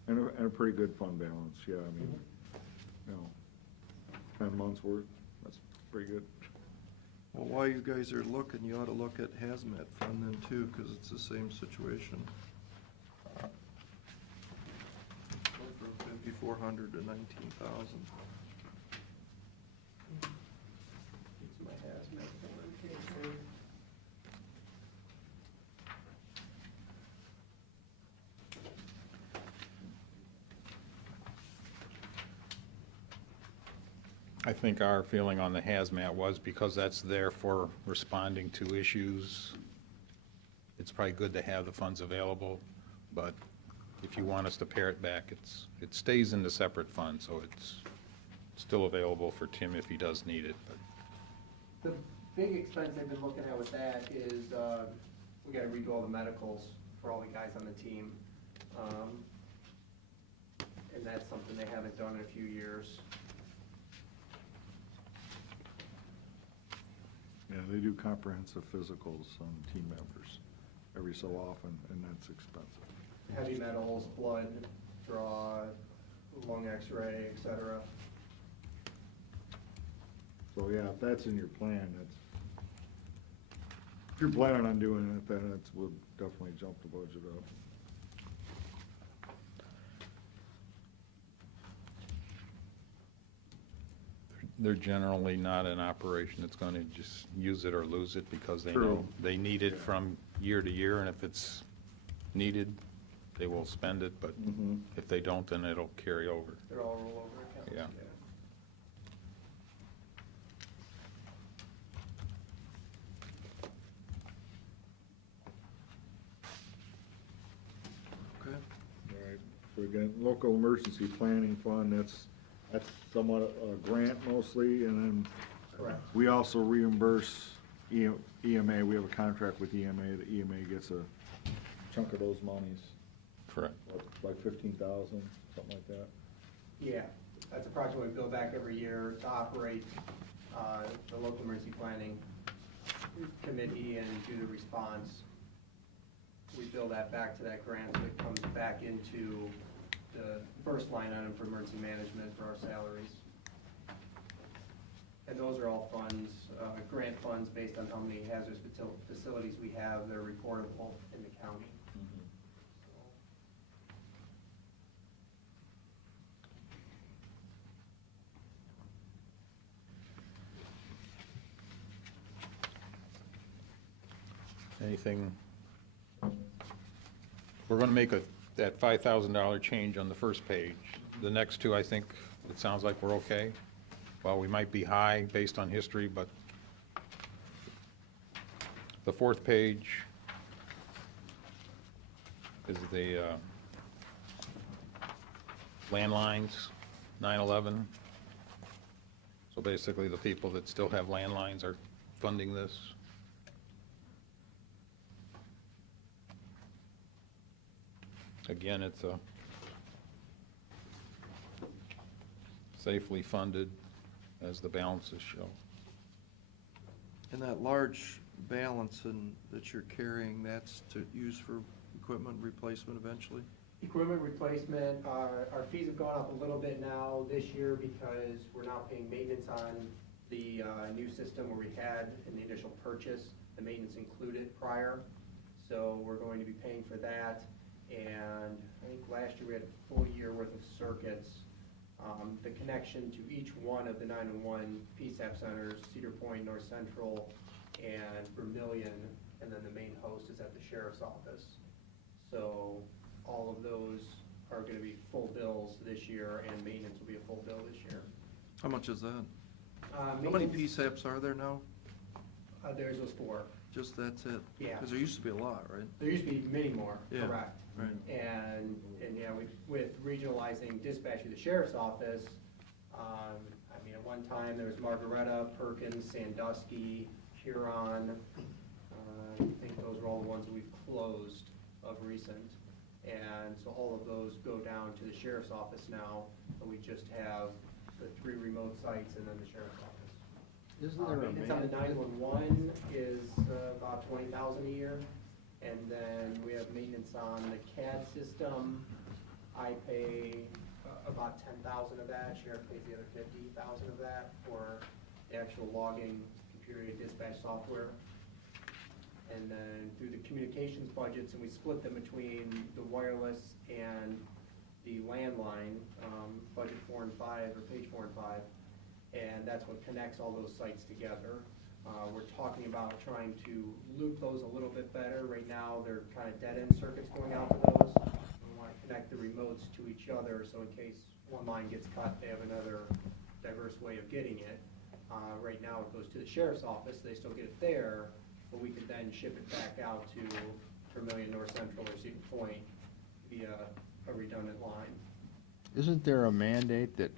And a pretty good fund balance, yeah, I mean, you know, 10 months worth, that's pretty good. Well, while you guys are looking, you ought to look at hazmat fund then too, because it's the same situation. Went from 5,400 to 19,000. It's my hazmat fund case here. I think our feeling on the hazmat was because that's there for responding to issues. It's probably good to have the funds available, but if you want us to pare it back, it stays in the separate fund, so it's still available for Tim if he does need it, but. The big expense I've been looking at with that is, we gotta redo all the medicals for all the guys on the team. And that's something they haven't done in a few years. Yeah, they do comprehensive physicals on team members every so often, and that's expensive. Heavy metals, blood draw, lung x-ray, et cetera. So, yeah, if that's in your plan, that's, if you're planning on doing it, then it's, would definitely jump the budget up. They're generally not an operation that's gonna just use it or lose it because they know True. they need it from year to year, and if it's needed, they will spend it, but Mhm. if they don't, then it'll carry over. They're all rollover accounts. Yeah. Okay. All right, so again, local emergency planning fund, that's somewhat a grant mostly, and then Correct. we also reimburse EMA, we have a contract with EMA, the EMA gets a chunk of those monies, Correct. like 15,000, something like that. Yeah, That's a project we bill back every year to operate the local emergency planning committee and do the response. We bill that back to that grant, so it comes back into the first line item for emergency management for our salaries. And those are all funds, grant funds based on how many hazardous facilities we have that are reportable in the county. Anything? We're gonna make that $5,000 change on the first page. The next two, I think, it sounds like we're okay. Well, we might be high based on history, but the fourth page is the landlines, 9/11. So basically, the people that still have landlines are funding this. Again, it's a safely funded, as the balances show. And that large balance that you're carrying, that's to use for equipment replacement eventually? Equipment replacement, our fees have gone up a little bit now this year because we're now paying maintenance on the new system where we had in the initial purchase, the maintenance included prior. So we're going to be paying for that. And I think last year we had a full year worth of circuits. The connection to each one of the 911 PSAP centers, Cedar Point, North Central, and Vermillion, and then the main host is at the sheriff's office. So all of those are going to be full bills this year, and maintenance will be a full bill this year. How much is that? How many Maintenance, PSAPs are there now? There's those 4. Just that's it? Yeah. Because there used to be a lot, right? There used to be many more, Yeah. correct. Right. And yeah, with regionalizing dispatch through the sheriff's office, I mean, at one time, there was Margaretta, Perkins, Sandusky, Huron. I think those are all the ones that we've closed of recent. And so all of those go down to the sheriff's office now, and we just have the 3 remote sites and then the sheriff's office. Isn't there a Maintenance on the 911 is about $20,000 a year. And then we have maintenance on the CAD system. I pay about $10,000 of that. Sheriff pays the other $50,000 of that for the actual logging, computer-aided dispatch software. And then through the communications budgets, and we split them between the wireless and the landline, budget 4 and 5, or page 4 and 5. And that's what connects all those sites together. We're talking about trying to loop those a little bit better. Right now, they're kind of dead-end circuits going out for those. We want to connect the remotes to each other, so in case one line gets cut, they have another diverse way of getting it. Right now, it goes to the sheriff's office. They still get it there, but we could then ship it back out to Vermillion, North Central, or Cedar Point via a redundant line. Isn't there a mandate that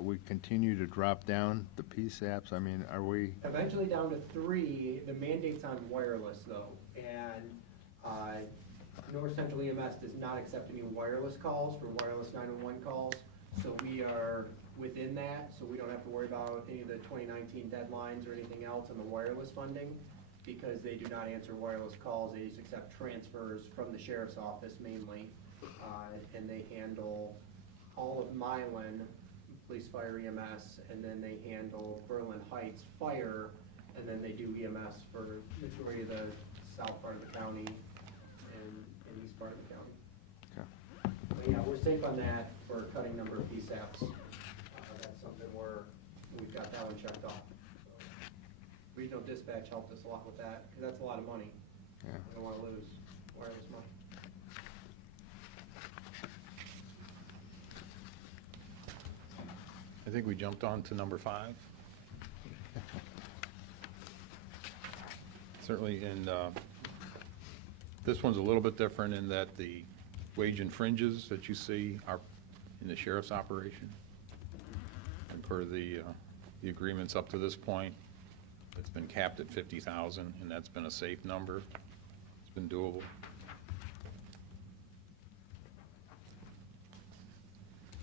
we continue to drop down the PSAPs? I mean, are we? Eventually down to 3, the mandate's on wireless though, and North Central EMS does not accept any wireless calls for wireless 911 calls, so we are within that, so we don't have to worry about any of the 2019 deadlines or anything else on the wireless funding, because they do not answer wireless calls. They just accept transfers from the sheriff's office mainly, and they handle all of Milan, police, fire, EMS, and then they handle Berlin Heights Fire, and then they do EMS for the majority of the south part of the county and east part of the county. Okay. But yeah, we're safe on that for cutting number of PSAPs. That's something we've got that one checked off. So, regional dispatch helped us a lot with that, because that's a lot of money. Yeah. We don't want to lose wireless money. I think we jumped on to number 5. Certainly, and this one's a little bit different in that the wage and fringes that you see are in the sheriff's operation. And per the agreements up to this point, it's been capped at 50,000, and that's been a safe number. It's been doable.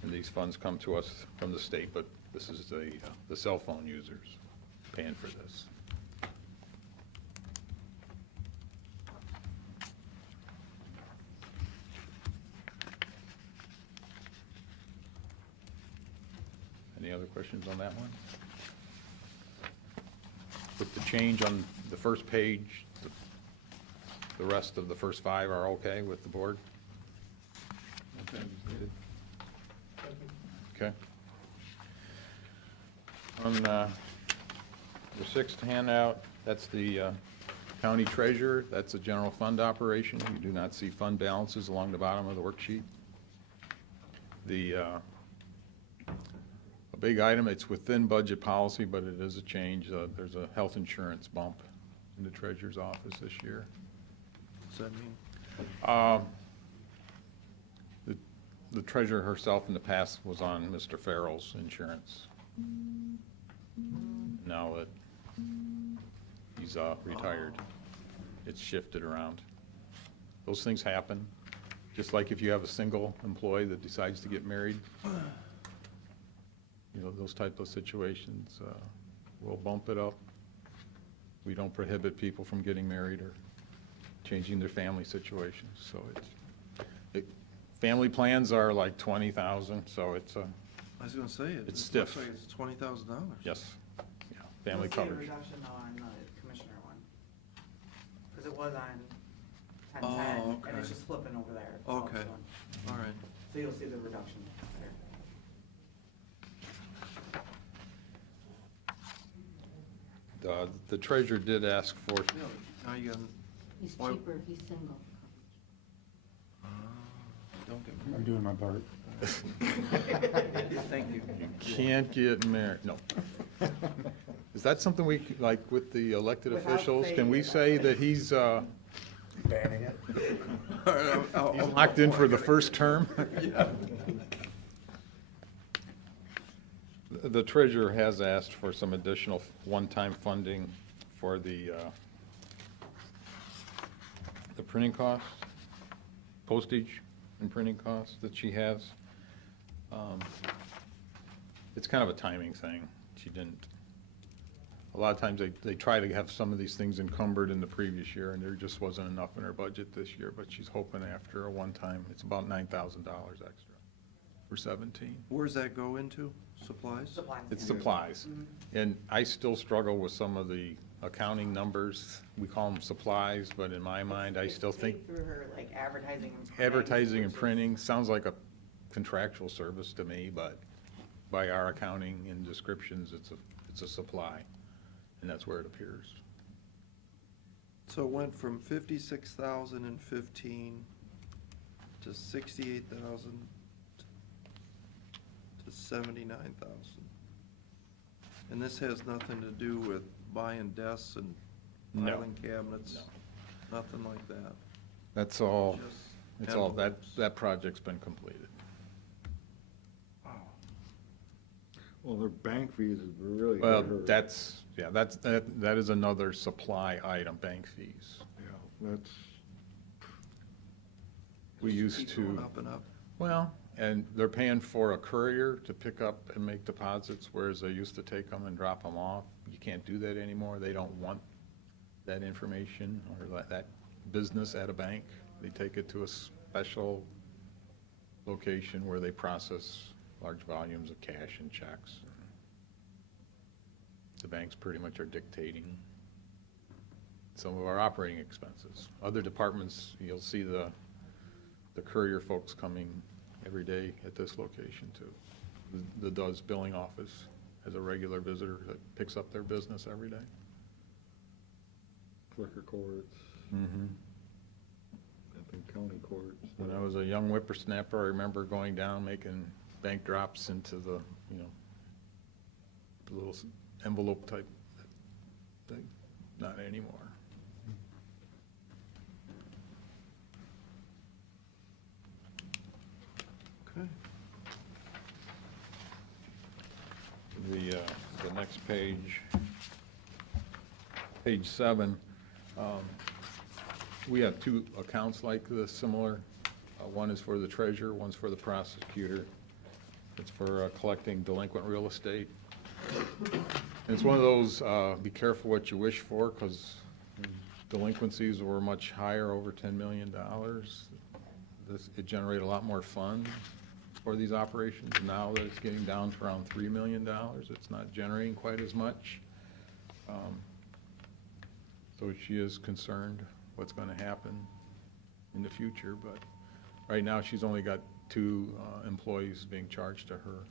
And these funds come to us from the state, but this is the cell phone users paying for this. Any other questions on that one? With the change on the first page, the rest of the first 5 are okay with the board? Okay. On the 6th handout, that's the county treasurer. That's a general fund operation. You do not see fund balances along the bottom of the worksheet. A big item, it's within budget policy, but it is a change. There's a health insurance bump in the treasurer's office this year. What's that mean? The treasurer herself in the past was on Mr. Farrell's insurance. Now that he's retired, it's shifted around. Those things happen, just like if you have a single employee that decides to get married. You know, those type of situations, we'll bump it up. We don't prohibit people from getting married or changing their family situations, so family plans are like 20,000, so it's a, I was gonna say, It's it stiff. looks like it's $20,000. yes, yeah, family You'll see a coverage. reduction though on the commissioner one. Because it was on Oh, 1010, okay. and it's just flipping over there. It's all Okay. one. All right. So you'll see the reduction there. The treasurer did ask for, Yeah, now you got, He's Why- cheaper if he's single. don't get I'm doing my part. Thank you. can't get married, no. Is that something we, like with the elected Without officials, can saying we it. say that he's Banning it. he's locked in for the first term? The treasurer has asked for some additional one-time funding for the printing costs, postage and printing costs that she has. It's kind of a timing thing. She didn't, a lot of times they try to have some of these things encumbered in the previous year, and there just wasn't enough in her budget this year, but she's hoping after a one-time, it's about $9,000 extra for 17. Where's that go into? Supplies? Supplies. It's supplies. And I still struggle with some of the accounting numbers. We call them supplies, but in my mind, I It's still paid think through her, like, advertising and printing. advertising and which is- printing sounds like a contractual service to me, but by our accounting and descriptions, it's a supply, and that's where it appears. So it went from 56,015 to 68,000 to 79,000. And this has nothing to do with buying desks and No. filing cabinets? Nothing like that? That's all, Just it's all, envelopes. that project's been completed. Well, their bank fees is really. Well, hurt her. that is another supply item, bank fees. Yeah, that's, We used Keep to. going up and up. Well, and they're paying for a courier to pick up and make deposits, whereas they used to take them and drop them off. You can't do that anymore. They don't want that information or that business at a bank. They take it to a special location where they process large volumes of cash and checks. The banks pretty much are dictating some of our operating expenses. Other departments, you'll see the courier folks coming every day at this location too. The DUS billing office has a regular visitor that picks up their business every day. liquor courts, Mm-hmm. I think county courts. When I was a young whippersnapper, I remember going down, making bank drops into the, the little envelope type thing. Not anymore. Okay. The next page, page 7, we have two accounts like this, similar. One is for the treasurer, one's for the prosecutor. It's for collecting delinquent real estate. And it's one of those, be careful what you wish for, because delinquencies were much higher, over $10 million. It generated a lot more funds for these operations. Now that it's getting down to around $3 million, it's not generating quite as much. So she is concerned what's going to happen in the future, but right now she's only got 2 employees being charged to her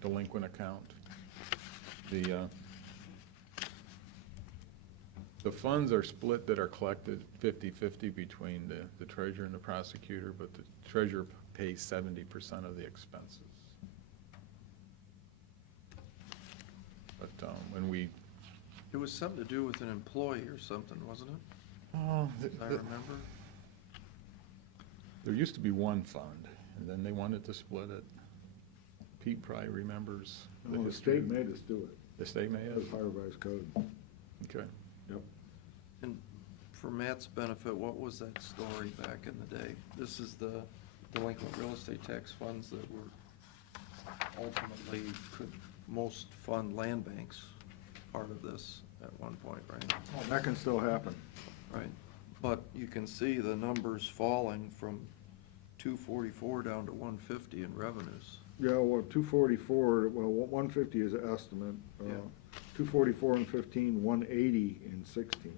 delinquent account. The funds are split that are collected 50-50 between the treasurer and the prosecutor, but the treasurer pays 70% of the expenses. But when we... It was something to do with an employee or something, wasn't it? Oh, As I remember. There used to be one fund, and then they wanted to split it. Pete probably remembers the Well, the history. state made us do it. The state may have? As part of our code. Okay. Yep. And for Matt's benefit, what was that story back in the day? This is the delinquent real estate tax funds that were ultimately could most fund land banks, part of this at one point, right? Oh, that can still happen. Right, but you can see the numbers falling from 244 down to 150 in revenues. Yeah, well, 244, well, 150 is an estimate. Yeah. 244 in 15, 180 in 16.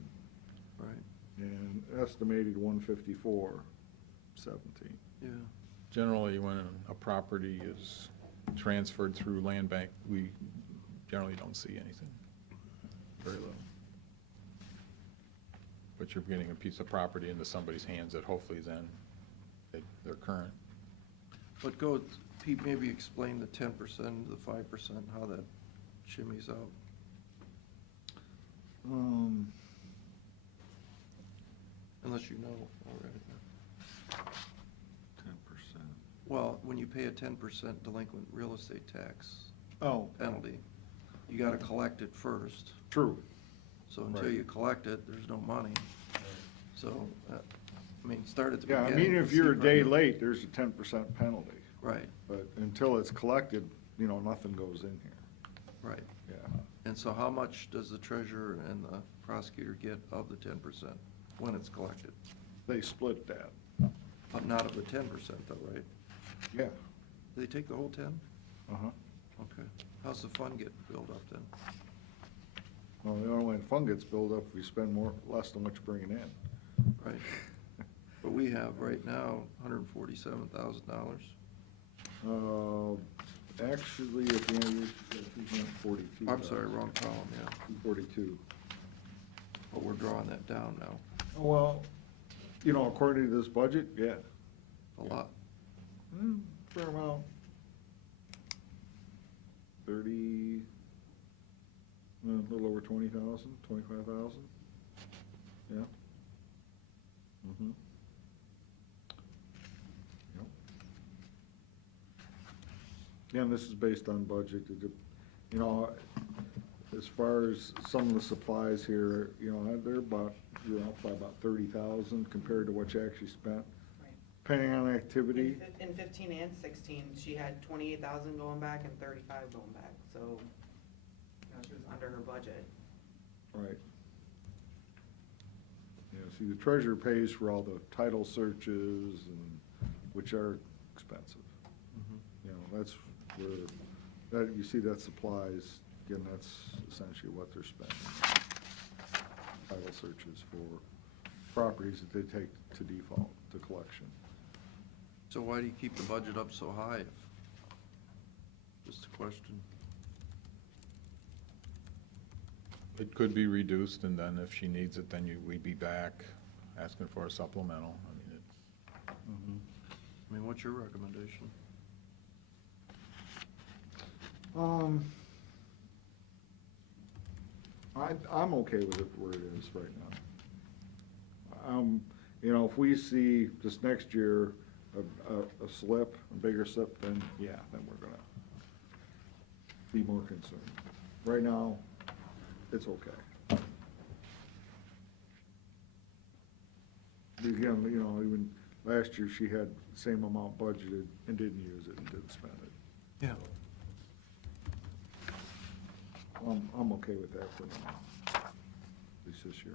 Right. And estimated 154, 17. Yeah. Generally, when a property is transferred through land bank, we generally don't see anything. Very little. But you're getting a piece of property into somebody's hands that hopefully then they're current. But go, Pete, maybe explain the 10%, the 5%, how that shimmies out. Unless you know already. 10%. Well, when you pay a 10% delinquent real estate tax Oh, penalty, you gotta collect it first. true. So until Right. you collect it, there's no money. So, I mean, start at the Yeah, beginning. I mean, if see you're a right day now. late, there's a 10% penalty. Right, But until it's collected, nothing goes in here. right. Yeah. And so how much does the treasurer and the prosecutor get of the 10% when it's collected? They split that. But not of the 10% though, right? Yeah. Do they take the whole 10? Uh-huh. Okay. How's the fund get built up then? Well, the only way the fund gets built up, we spend less than what you're bringing in. Right. But we have right now $147,000. Actually, at the end of the year, 242. I'm sorry, wrong column, yeah. 242. But we're drawing that down now, Well, according to this budget, yeah. a lot. Fair amount. 30, a little over 20,000, 25,000. Yeah. Mm-hmm. Yep. Yeah, and this is based on budget. As far as some of the supplies here, they're about, you're off by about 30,000 compared to what you actually spent. Right. Depending on activity. In 15 and 16, she had 28,000 going back and 35 going back, so, she was under her budget. Right. Yeah, see, the treasurer pays for all the title searches, which are expensive. That's where, you see that supplies, again, that's essentially what they're spending. Title searches for properties that they take to default, to collection. So why do you keep the budget up so high? Just a question. It could be reduced, and then if she needs it, then we'd be back asking for a supplemental. I mean, what's your recommendation? I'm okay with it where it is right now. If we see this next year a slip, a bigger slip, then yeah, then we're gonna be more concerned. Right now, it's okay. Again, even last year, she had the same amount budgeted and didn't use it and didn't spend it. Yeah. I'm okay with that for now, at least this year.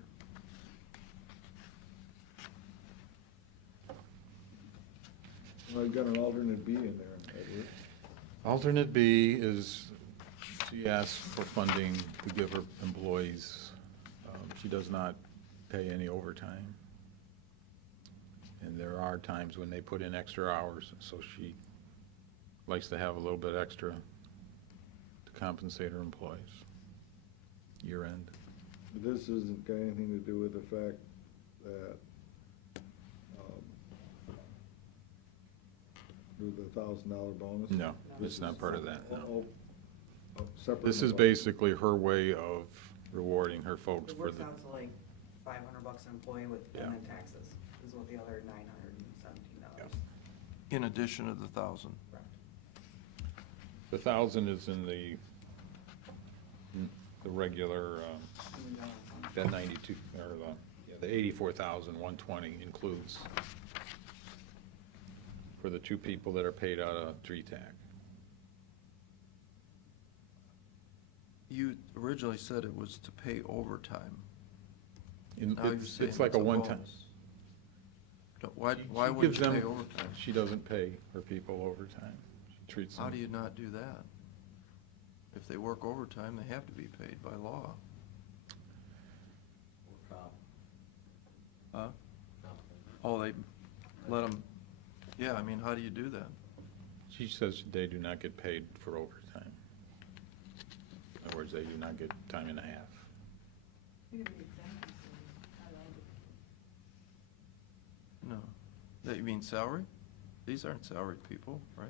Well, I've got an alternate B in there, Edward. Alternate B is, she asks for funding to give her employees. She does not pay any overtime. And there are times when they put in extra hours, so she likes to have a little bit extra to compensate her employees year end. This isn't got anything to do with the fact that, with the $1,000 bonus? No, it's not part of that, no. Separate. This is and- basically her way of rewarding her folks It for works the, out to like $500 an employee with, Yeah. and then taxes, is what the other $917. In addition to the 1,000. Correct. the 1,000 is in the regular, that 92, or the 84,120 includes for the two people that are paid out of TRETAC. You originally said it was to pay overtime. In- Now you're It's saying it's like a it's one-time. bonus. Why She would gives you pay them- overtime? She doesn't pay her people overtime. She treats them. How do you not do that? If they work overtime, they have to be paid by law. Huh? Oh, they let them, yeah, I mean, how do you do that? She says they do not get paid for overtime. In other words, they do not get time and a half. No. That you mean salary? These aren't salaried people, right?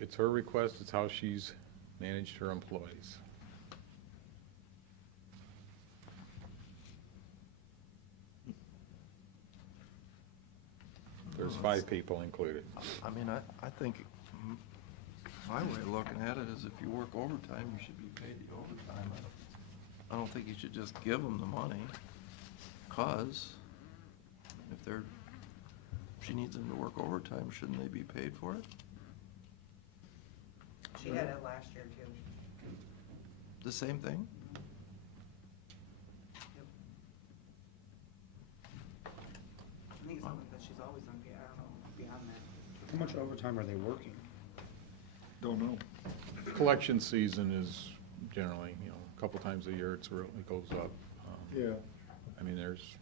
It's her request, it's how she's managed her employees. There's 5 people included. I mean, I think, my way of looking at it is if you work overtime, you should be paid the overtime. I don't think you should just give them the money, 'cause if she needs them to work overtime, shouldn't they be paid for it? She had it last year too. The same thing? Yep. I think it's something that she's always done, I don't know, beyond that. How much overtime are they working? Don't know. Collection season is generally, a couple times a year, it goes up. Yeah. I mean, there's,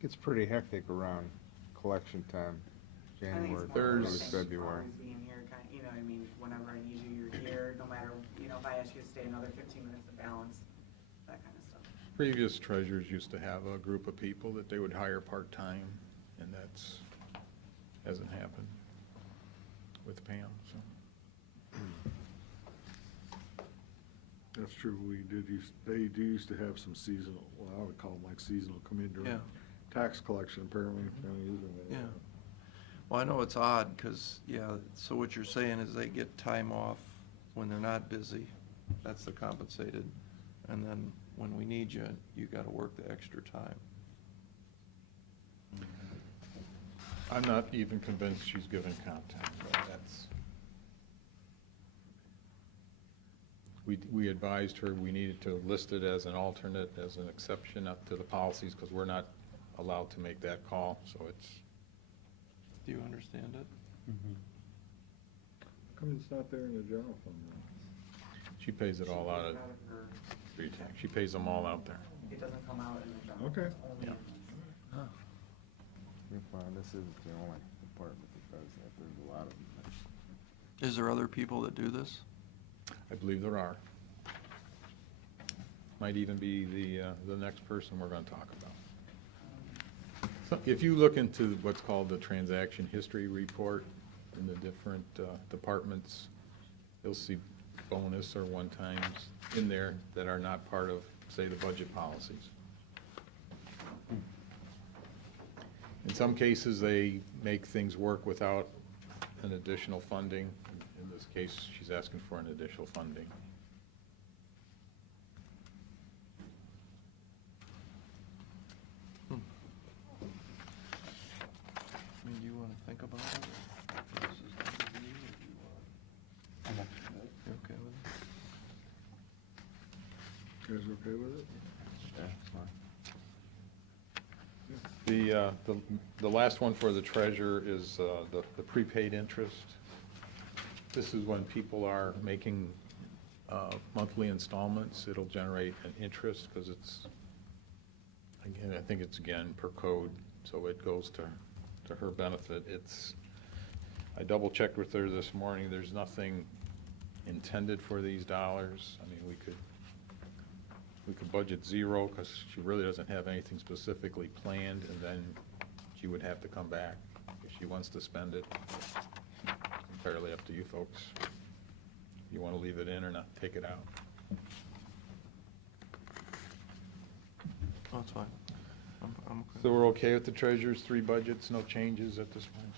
Gets pretty hectic around collection time, I think January, it's more of a There's- thing, February. always being here, you know, I mean, whenever I need you, you're here, no matter, if I ask you to stay another 15 minutes to balance, that kind of stuff. previous treasurers used to have a group of people that they would hire part-time, and hasn't happened with Pam, so. That's true, they used to have some seasonal, well, I would call them like seasonal, come in during Yeah. tax collection, apparently, using it. Yeah. Well, I know it's odd, 'cause, yeah, so what you're saying is they get time off when they're not busy. That's the compensated. And then when we need you, you gotta work the extra time. I'm not even convinced she's given comp time, but that's. We advised her we needed to list it as an alternate, as an exception up to the policies, because we're not allowed to make that call, so it's, Do you understand it? How come it's not there in the general fund then? she pays it all out of Out of her, free tax. She pays them all out there. it doesn't come out in the general. Okay. It's only Yeah. in this. You're fine, this isn't the only department that does that, there's a lot of them. Is there other people that do this? I believe there are. Might even be the next person we're gonna talk about. So if you look into what's called the transaction history report in the different departments, you'll see bonus or one-times in there that are not part of, say, the budget policies. In some cases, they make things work without an additional funding. In this case, she's asking for an additional funding. talk about it? This is not gonna be, or do you want- You okay with it? You guys okay with it? Yeah, it's fine. The last one for the treasurer is the prepaid interest. This is when people are making monthly installments. It'll generate an interest because it's, again, I think it's again per code, so it goes to her benefit. I double checked with her this morning. There's nothing intended for these dollars. I mean, we could budget zero because she really doesn't have anything specifically planned, and then she would have to come back if she wants to spend it. Entirely up to you folks. You want to leave it in or not, take it out. Oh, that's fine. I'm okay. So we're okay with the treasurer's 3 budgets, no changes at this point?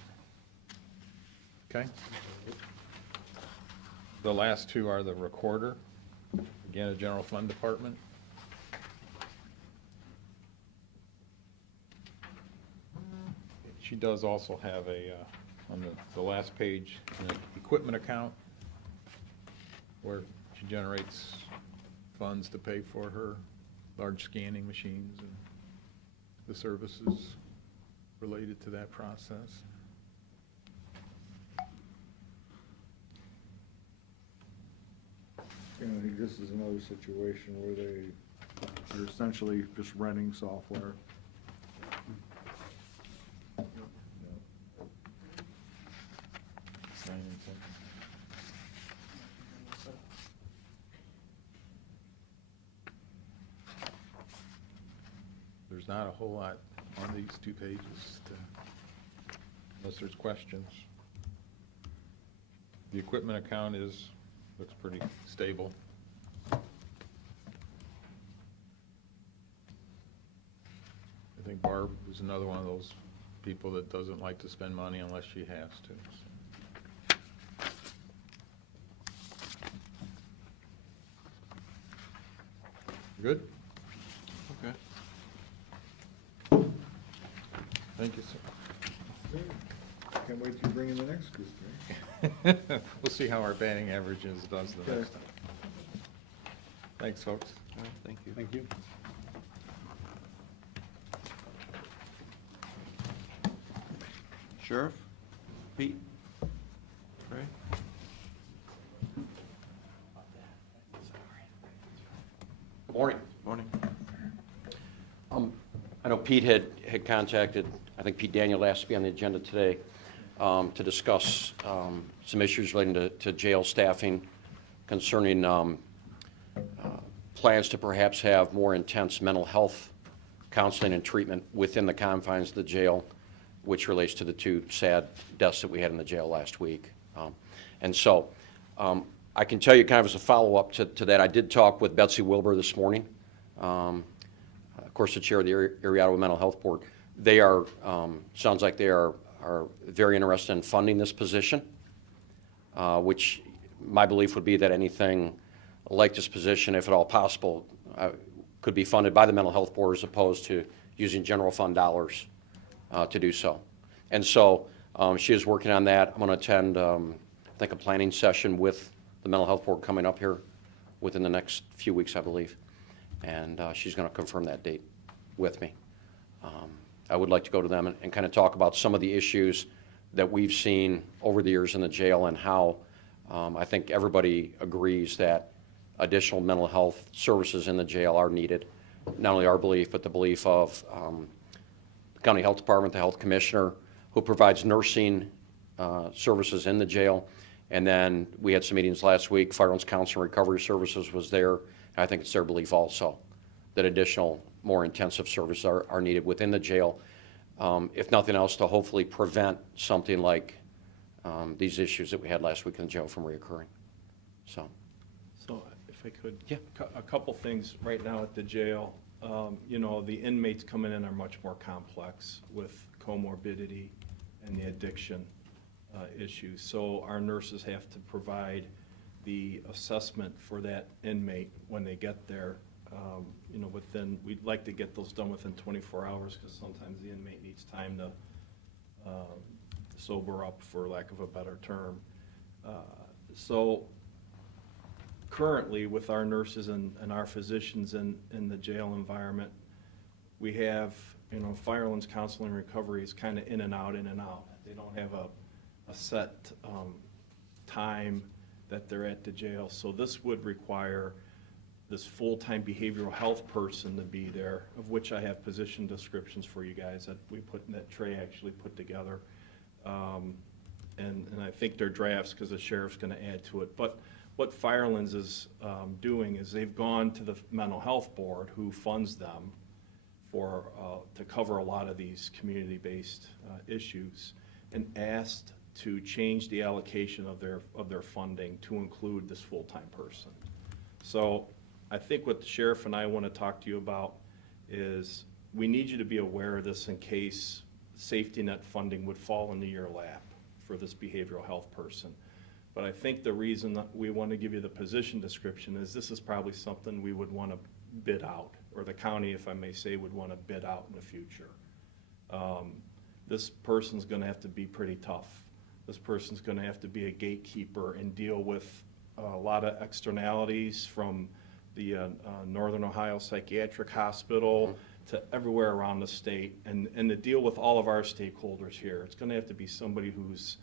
Okay? The last 2 are the recorder, again, a general fund department. She does also have on the last page, an equipment account where she generates funds to pay for her large scanning machines and the services related to that process. And I think this is another situation where they're essentially just renting software. There's not a whole lot on these 2 pages unless there's questions. The equipment account looks pretty stable. I think Barb is another one of those people that doesn't like to spend money unless she has to. Good? Okay. Thank you, sir. Can't wait to bring in the next group, right? We'll see how our batting averages does the Okay. next time. Thanks, folks. All right, thank you. Thank you. Sheriff? Pete? Ray? Good morning. Morning. I know Pete had contacted, I think Pete Daniel asked to be on the agenda today to discuss some issues relating to jail staffing concerning plans to perhaps have more intense mental health counseling and treatment within the confines of the jail, which relates to the 2 sad deaths that we had in the jail last week. And so I can tell you kind of as a follow-up to that, I did talk with Betsy Wilbur this morning, of course, the chair of the Erie Ottawa Mental Health Board. They are, sounds like they are very interested in funding this position, which my belief would be that anything like this position, if at all possible, could be funded by the Mental Health Board as opposed to using general fund dollars to do so. And so she is working on that. I'm going to attend, I think, a planning session with the Mental Health Board coming up here within the next few weeks, I believe. And she's going to confirm that date with me. I would like to go to them and kind of talk about some of the issues that we've seen over the years in the jail and how I think everybody agrees that additional mental health services in the jail are needed. Not only our belief, but the belief of the County Health Department, the Health Commissioner, who provides nursing services in the jail. And then we had some meetings last week. Firearms Counseling and Recovery Services was there. I think it's their belief also that additional, more intensive services are needed within the jail, if nothing else, to hopefully prevent something like these issues that we had last week in the jail from reoccurring. So if I could. Yeah. A couple things right now at the jail. You know, the inmates coming in are much more complex with comorbidity and the addiction issues. So our nurses have to provide the assessment for that inmate when they get there. You know, we'd like to get those done within 24 hours because sometimes the inmate needs time to sober up, for lack of a better term. So currently, with our nurses and our physicians in the jail environment, we have, Firelands Counseling and Recovery is kind of in and out, in and out. They don't have a set time that they're at the jail. So this would require this full-time behavioral health person to be there, of which I have position descriptions for you guys that that Trey actually put together. And I think they're drafts because the sheriff's going to add to it. But what Firelands is doing is they've gone to the mental health board, who funds them to cover a lot of these community-based issues, and asked to change the allocation of their funding to include this full-time person. So I think what the sheriff and I want to talk to you about is we need you to be aware of this in case safety net funding would fall into your lap for this behavioral health person. But I think the reason that we want to give you the position description is this is probably something we would want to bid out, or the county, if I may say, would want to bid out in the future. This person's going to have to be pretty tough. This person's going to have to be a gatekeeper and deal with a lot of externalities from the Northern Ohio Psychiatric Hospital to everywhere around the state, and to deal with all of our stakeholders here. It's going to have to be somebody who's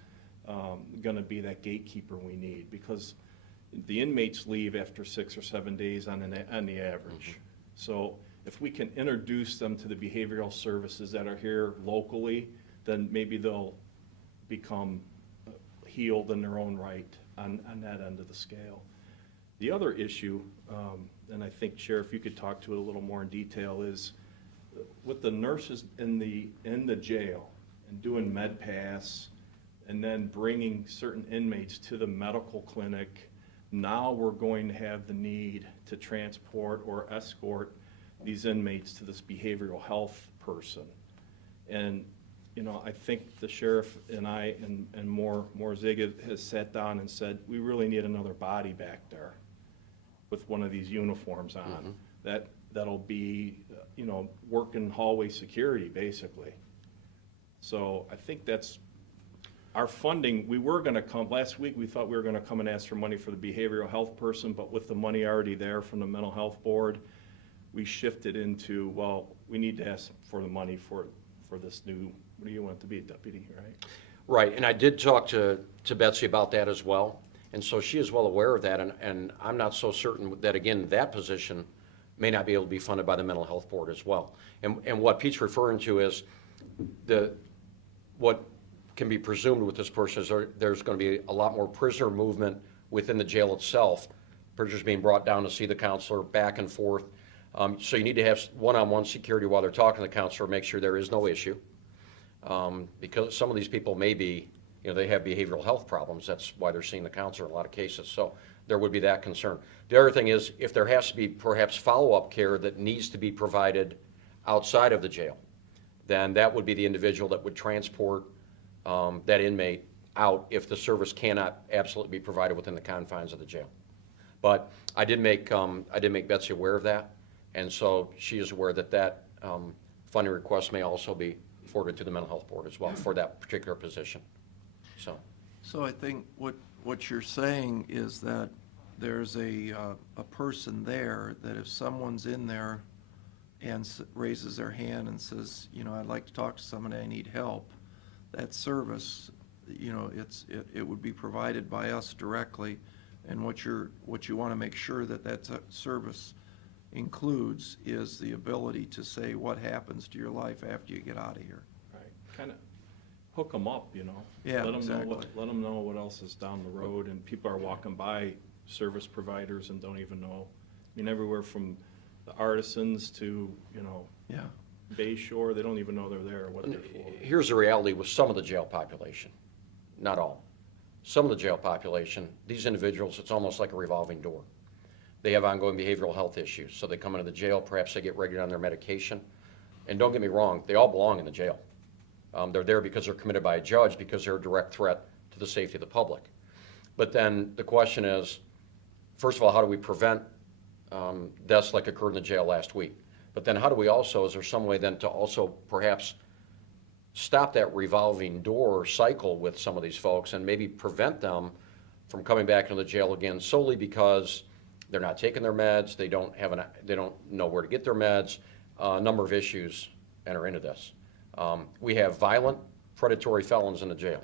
going to be that gatekeeper we need, because the inmates leave after 6 or 7 days on the average. So if we can introduce them to the behavioral services that are here locally, then maybe they'll become healed in their own right on that end of the scale. The other issue, and I think, Sheriff, you could talk to it a little more in detail, is with the nurses in the jail and doing med pass and then bringing certain inmates to the medical clinic. Now we're going to have the need to transport or escort these inmates to this behavioral health person. And, I think the sheriff and I and more Ziga has sat down and said, we really need another body back there with one of these uniforms on. That'll be, working hallway security, basically. So I think that's our funding. We were going to come, last week we thought we were going to come and ask for money for the behavioral health person, but with the money already there from the mental health board, we shifted into, well, we need to ask for the money for this new, what do you want to be, a deputy, right? Right, and I did talk to Betsy about that as well, and so she is well aware of that, and I'm not so certain that, again, that position may not be able to be funded by the mental health board as well. And what Pete's referring to is what can be presumed with this person is there's going to be a lot more prisoner movement within the jail itself, prisoners being brought down to see the counselor, back and forth. So you need to have one-on-one security while they're talking to the counselor, make sure there is no issue. Because some of these people may be, they have behavioral health problems. That's why they're seeing the counselor in a lot of cases. So there would be that concern. The other thing is, if there has to be perhaps follow-up care that needs to be provided outside of the jail, then that would be the individual that would transport that inmate out if the service cannot absolutely be provided within the confines of the jail. But I did make Betsy aware of that, and so she is aware that funding request may also be forwarded to the mental health board as well for that particular position. So I think what you're saying is that there's a person there that if someone's in there and raises their hand and says, I'd like to talk to somebody, I need help, that service, it would be provided by us directly. And what you want to make sure that service includes is the ability to say what happens to your life after you get out of here. Right, kind of hook them up, Yeah, let them exactly. let them know what else is down the road, and people are walking by service providers and don't even know. I mean, everywhere from the artisans to, Yeah. Bay Shore, they don't even know they're there, what they're for. Here's the reality with some of the jail population, not all. Some of the jail population, these individuals, it's almost like a revolving door. They have ongoing behavioral health issues, so they come into the jail, perhaps they get regular on their medication. And don't get me wrong, they all belong in the jail. They're there because they're committed by a judge, because they're a direct threat to the safety of the public. But then the question is, first of all, how do we prevent deaths like occurred in the jail last week? But then how do we also, is there some way then to also perhaps stop that revolving door cycle with some of these folks and maybe prevent them from coming back into the jail again solely because they're not taking their meds, they don't know where to get their meds. A number of issues enter into this. We have violent, predatory felons in the jail.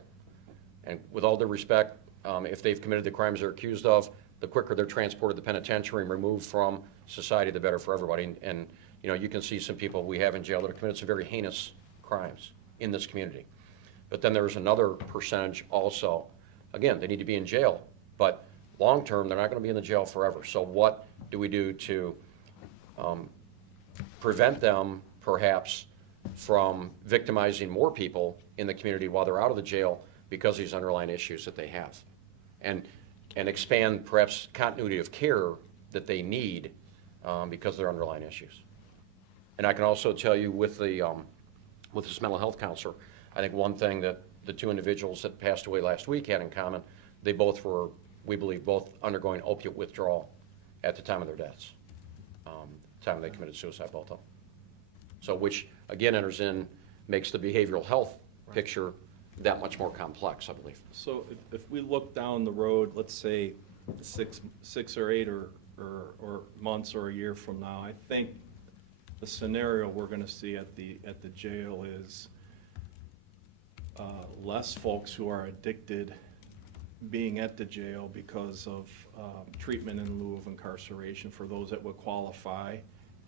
And with all due respect, if they've committed the crimes they're accused of, the quicker they're transported to the penitentiary and removed from society, the better for everybody. And you know, you can see some people we have in jail that have committed some very heinous crimes in this community. But then there's another percentage also. Again, they need to be in jail, but long-term, they're not going to be in the jail forever. So what do we do to prevent them, perhaps, from victimizing more people in the community while they're out of the jail because of these underlying issues that they have? And expand, perhaps, continuity of care that they need because of their underlying issues. And I can also tell you with this mental health counselor, I think one thing that the two individuals that passed away last week had in common, they both were, we believe, both undergoing opiate withdrawal at the time of their deaths, time they committed suicide, both of them. So which, again, makes the behavioral health picture that much more complex, I believe. So if we look down the road, let's say six or eight or months or a year from now, I think the scenario we're going to see at the jail is less folks who are addicted being at the jail because of treatment in lieu of incarceration for those that would qualify.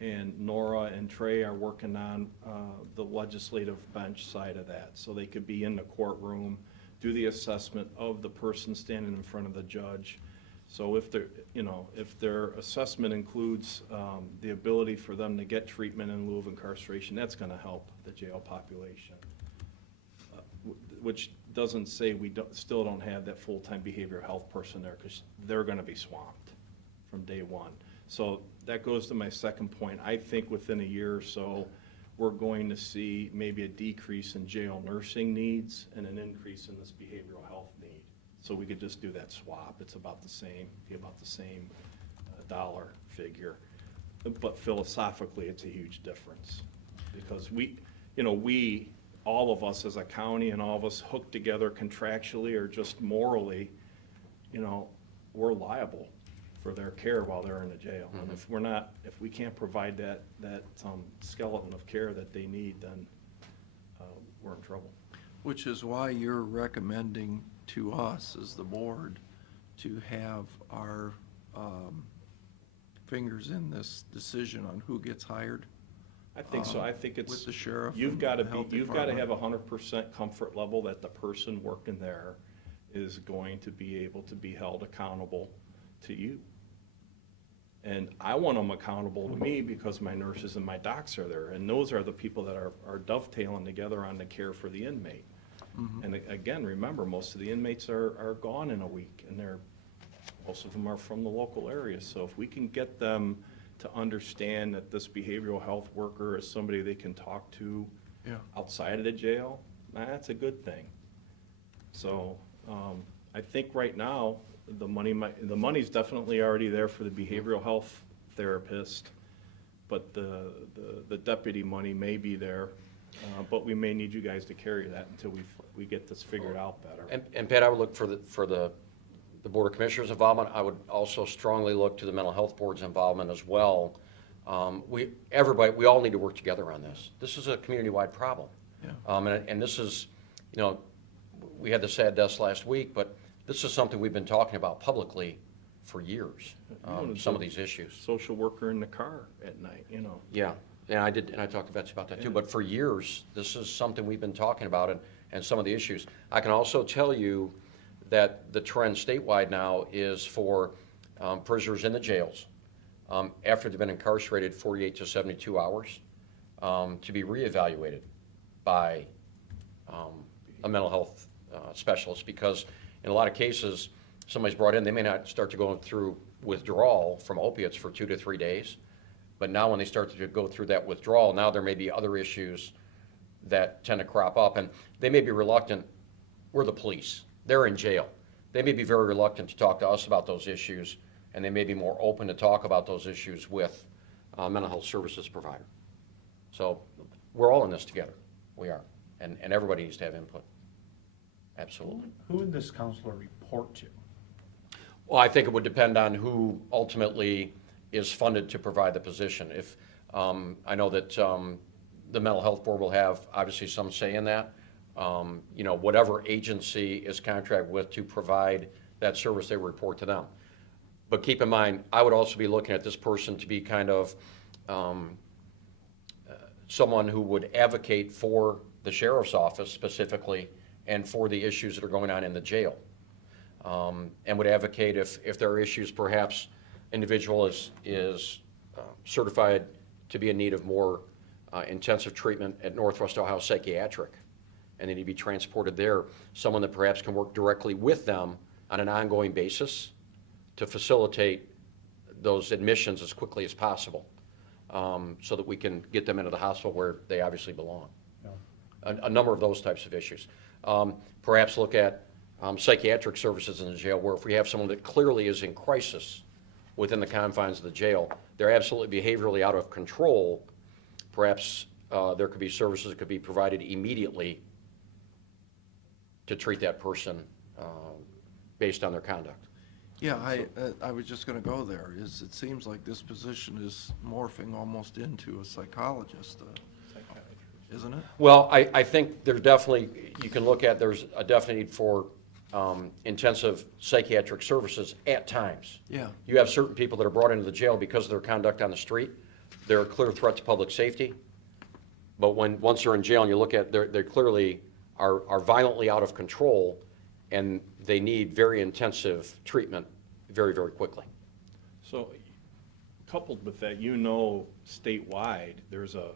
And Nora and Trey are working on the legislative bench side of that, so they could be in the courtroom, do the assessment of the person standing in front of the judge. So if their assessment includes the ability for them to get treatment in lieu of incarceration, that's going to help the jail population. Which doesn't say we still don't have that full-time behavioral health person there, because they're going to be swamped from day one. So that goes to my second point. I think within a year or so, we're going to see maybe a decrease in jail nursing needs and an increase in this behavioral health need. So we could just do that swap. It's about the same dollar figure. But philosophically, it's a huge difference, because all of us as a county and all of us hooked together contractually or just morally, we're liable for their care while they're in the jail. Mm-hmm. And if we can't provide that skeleton of care that they need, then we're in trouble. Which is why you're recommending to us as the board to have our fingers in this decision on who gets hired. I think so. I think it's with the sheriff. You've got to have department. 100% comfort level that the person working there is going to be able to be held accountable to you. And I want them accountable to me because my nurses and my docs are there, and those are the people that are dovetailing together on the care for the inmate. Mm-hmm. And again, remember, most of the inmates are gone in a week, and most of them are from the local area. So if we can get them to understand that this behavioral health worker is somebody they can talk to outside of the jail, that's a good thing. So I think right now the money's definitely already there for the behavioral health therapist, but the deputy money may be there, but we may need you guys to carry that until we get this figured out better. And Pat, I would look for the Board of Commissioners' involvement. I would also strongly look to the Mental Health Board's involvement as well. We all need to work together on this. This is a community-wide problem. Yeah. And this is, we had the sad deaths last week, but this is something we've been talking about publicly for years, some of these issues. Social worker in the car at night, Yeah, I did, and I talked to Betsy about that too. But for years, this is something we've been talking about, and some of the issues. I can also tell you that the trend statewide now is for prisoners in the jails, after they've been incarcerated 48 to 72 hours, to be reevaluated by a mental health specialist, because in a lot of cases, somebody's brought in, they may not start to go through withdrawal from opiates for 2 to 3 days, but now when they start to go through that withdrawal, now there may be other issues that tend to crop up, and they may be reluctant. We're the police. They're in jail. They may be very reluctant to talk to us about those issues, and they may be more open to talk about those issues with a mental health services provider. So we're all in this together. We are. and everybody needs to have input. Absolutely. Who would this counselor report to? Well, I think it would depend on who ultimately is funded to provide the position. If, I know that the Mental Health Board will have obviously some say in that. You know, whatever agency is contracted with to provide that service, they report to them. But keep in mind, I would also be looking at this person to be kind of someone who would advocate for the sheriff's office specifically and for the issues that are going on in the jail. And would advocate if there are issues, perhaps individual is certified to be in need of more intensive treatment at Northwest Ohio Psychiatric, and then he'd be transported there, someone that perhaps can work directly with them on an ongoing basis to facilitate those admissions as quickly as possible, so that we can get them into the hospital where they obviously belong. Yeah. A number of those types of issues. Perhaps look at psychiatric services in the jail, where if we have someone that clearly is in crisis within the confines of the jail, they're absolutely behaviorally out of control, perhaps there could be services that could be provided immediately to treat that person based on their conduct. Yeah, I was just gonna go there, it seems like this position is morphing almost into a psychologist, isn't it? Well, I think there's definitely, you can look at, there's a definite need for intensive psychiatric services at times. Yeah. You have certain people that are brought into the jail because of their conduct on the street. They're a clear threat to public safety. But once they're in jail and you look at, they clearly are violently out of control, and they need very intensive treatment very, very quickly. So coupled with that, you know, statewide, there's a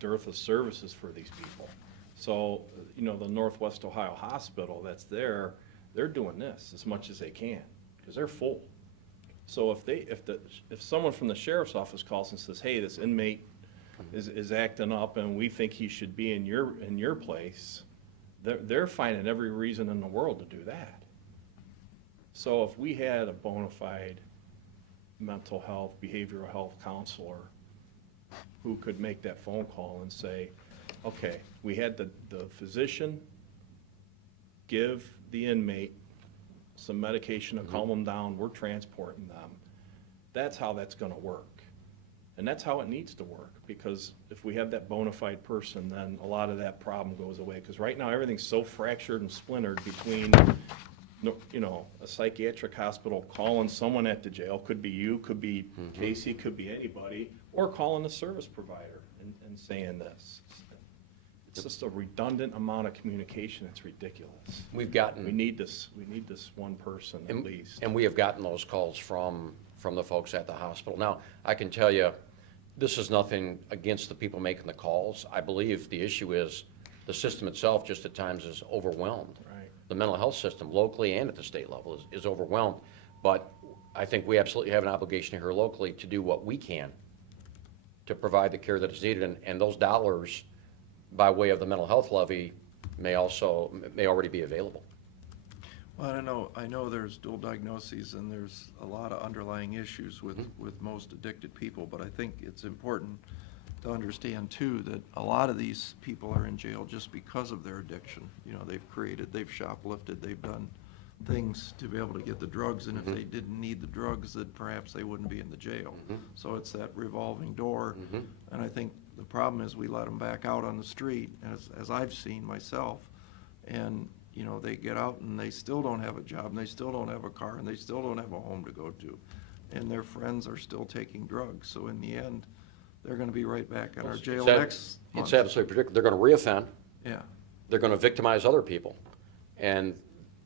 dearth of services for these people. So, you know, the Northwest Ohio Hospital that's there, they're doing this as much as they can, because they're full. So if someone from the sheriff's office calls and says, hey, this inmate is acting up and we think he should be in your place, they're finding every reason in the world to do that. So if we had a bona fide mental health, behavioral health counselor who could make that phone call and say, okay, we had the physician give the inmate some medication to calm them down, we're transporting them. That's how that's gonna work. And that's how it needs to work, because if we have that bona fide person, then a lot of that problem goes away. Because right now, everything's so fractured and splintered between, you know, a psychiatric hospital calling someone at the jail, could be you, could be Casey, could be anybody, or calling the service provider and saying this. It's just a redundant amount of communication. It's ridiculous. We need this one person at least. And we have gotten those calls from the folks at the hospital. Now, I can tell you, this is nothing against the people making the calls. I believe the issue is the system itself just at times is overwhelmed. Right. The mental health system, locally and at the state level, is overwhelmed. But I think we absolutely have an obligation here locally to do what we can to provide the care that is needed. And those dollars, by way of the mental health levy, may already be available. Well, I know there's dual diagnoses and there's a lot of underlying issues with most addicted people, but I think it's important to understand too that a lot of these people are in jail just because of their addiction. You know, they've shoplifted, they've done things to be able to get the drugs, and if they didn't need the drugs, then perhaps they wouldn't be in the jail. So it's that revolving door, and I think the problem is we let them back out on the street, as I've seen myself, and you know, they get out and they still don't have a job, and they still don't have a car, and they still don't have a home to go to, and their friends are still taking drugs. So in the end, they're going to be right back in our jail next month. It's absolutely predictable. They're going to reoffend. Yeah. They're going to victimize other people. And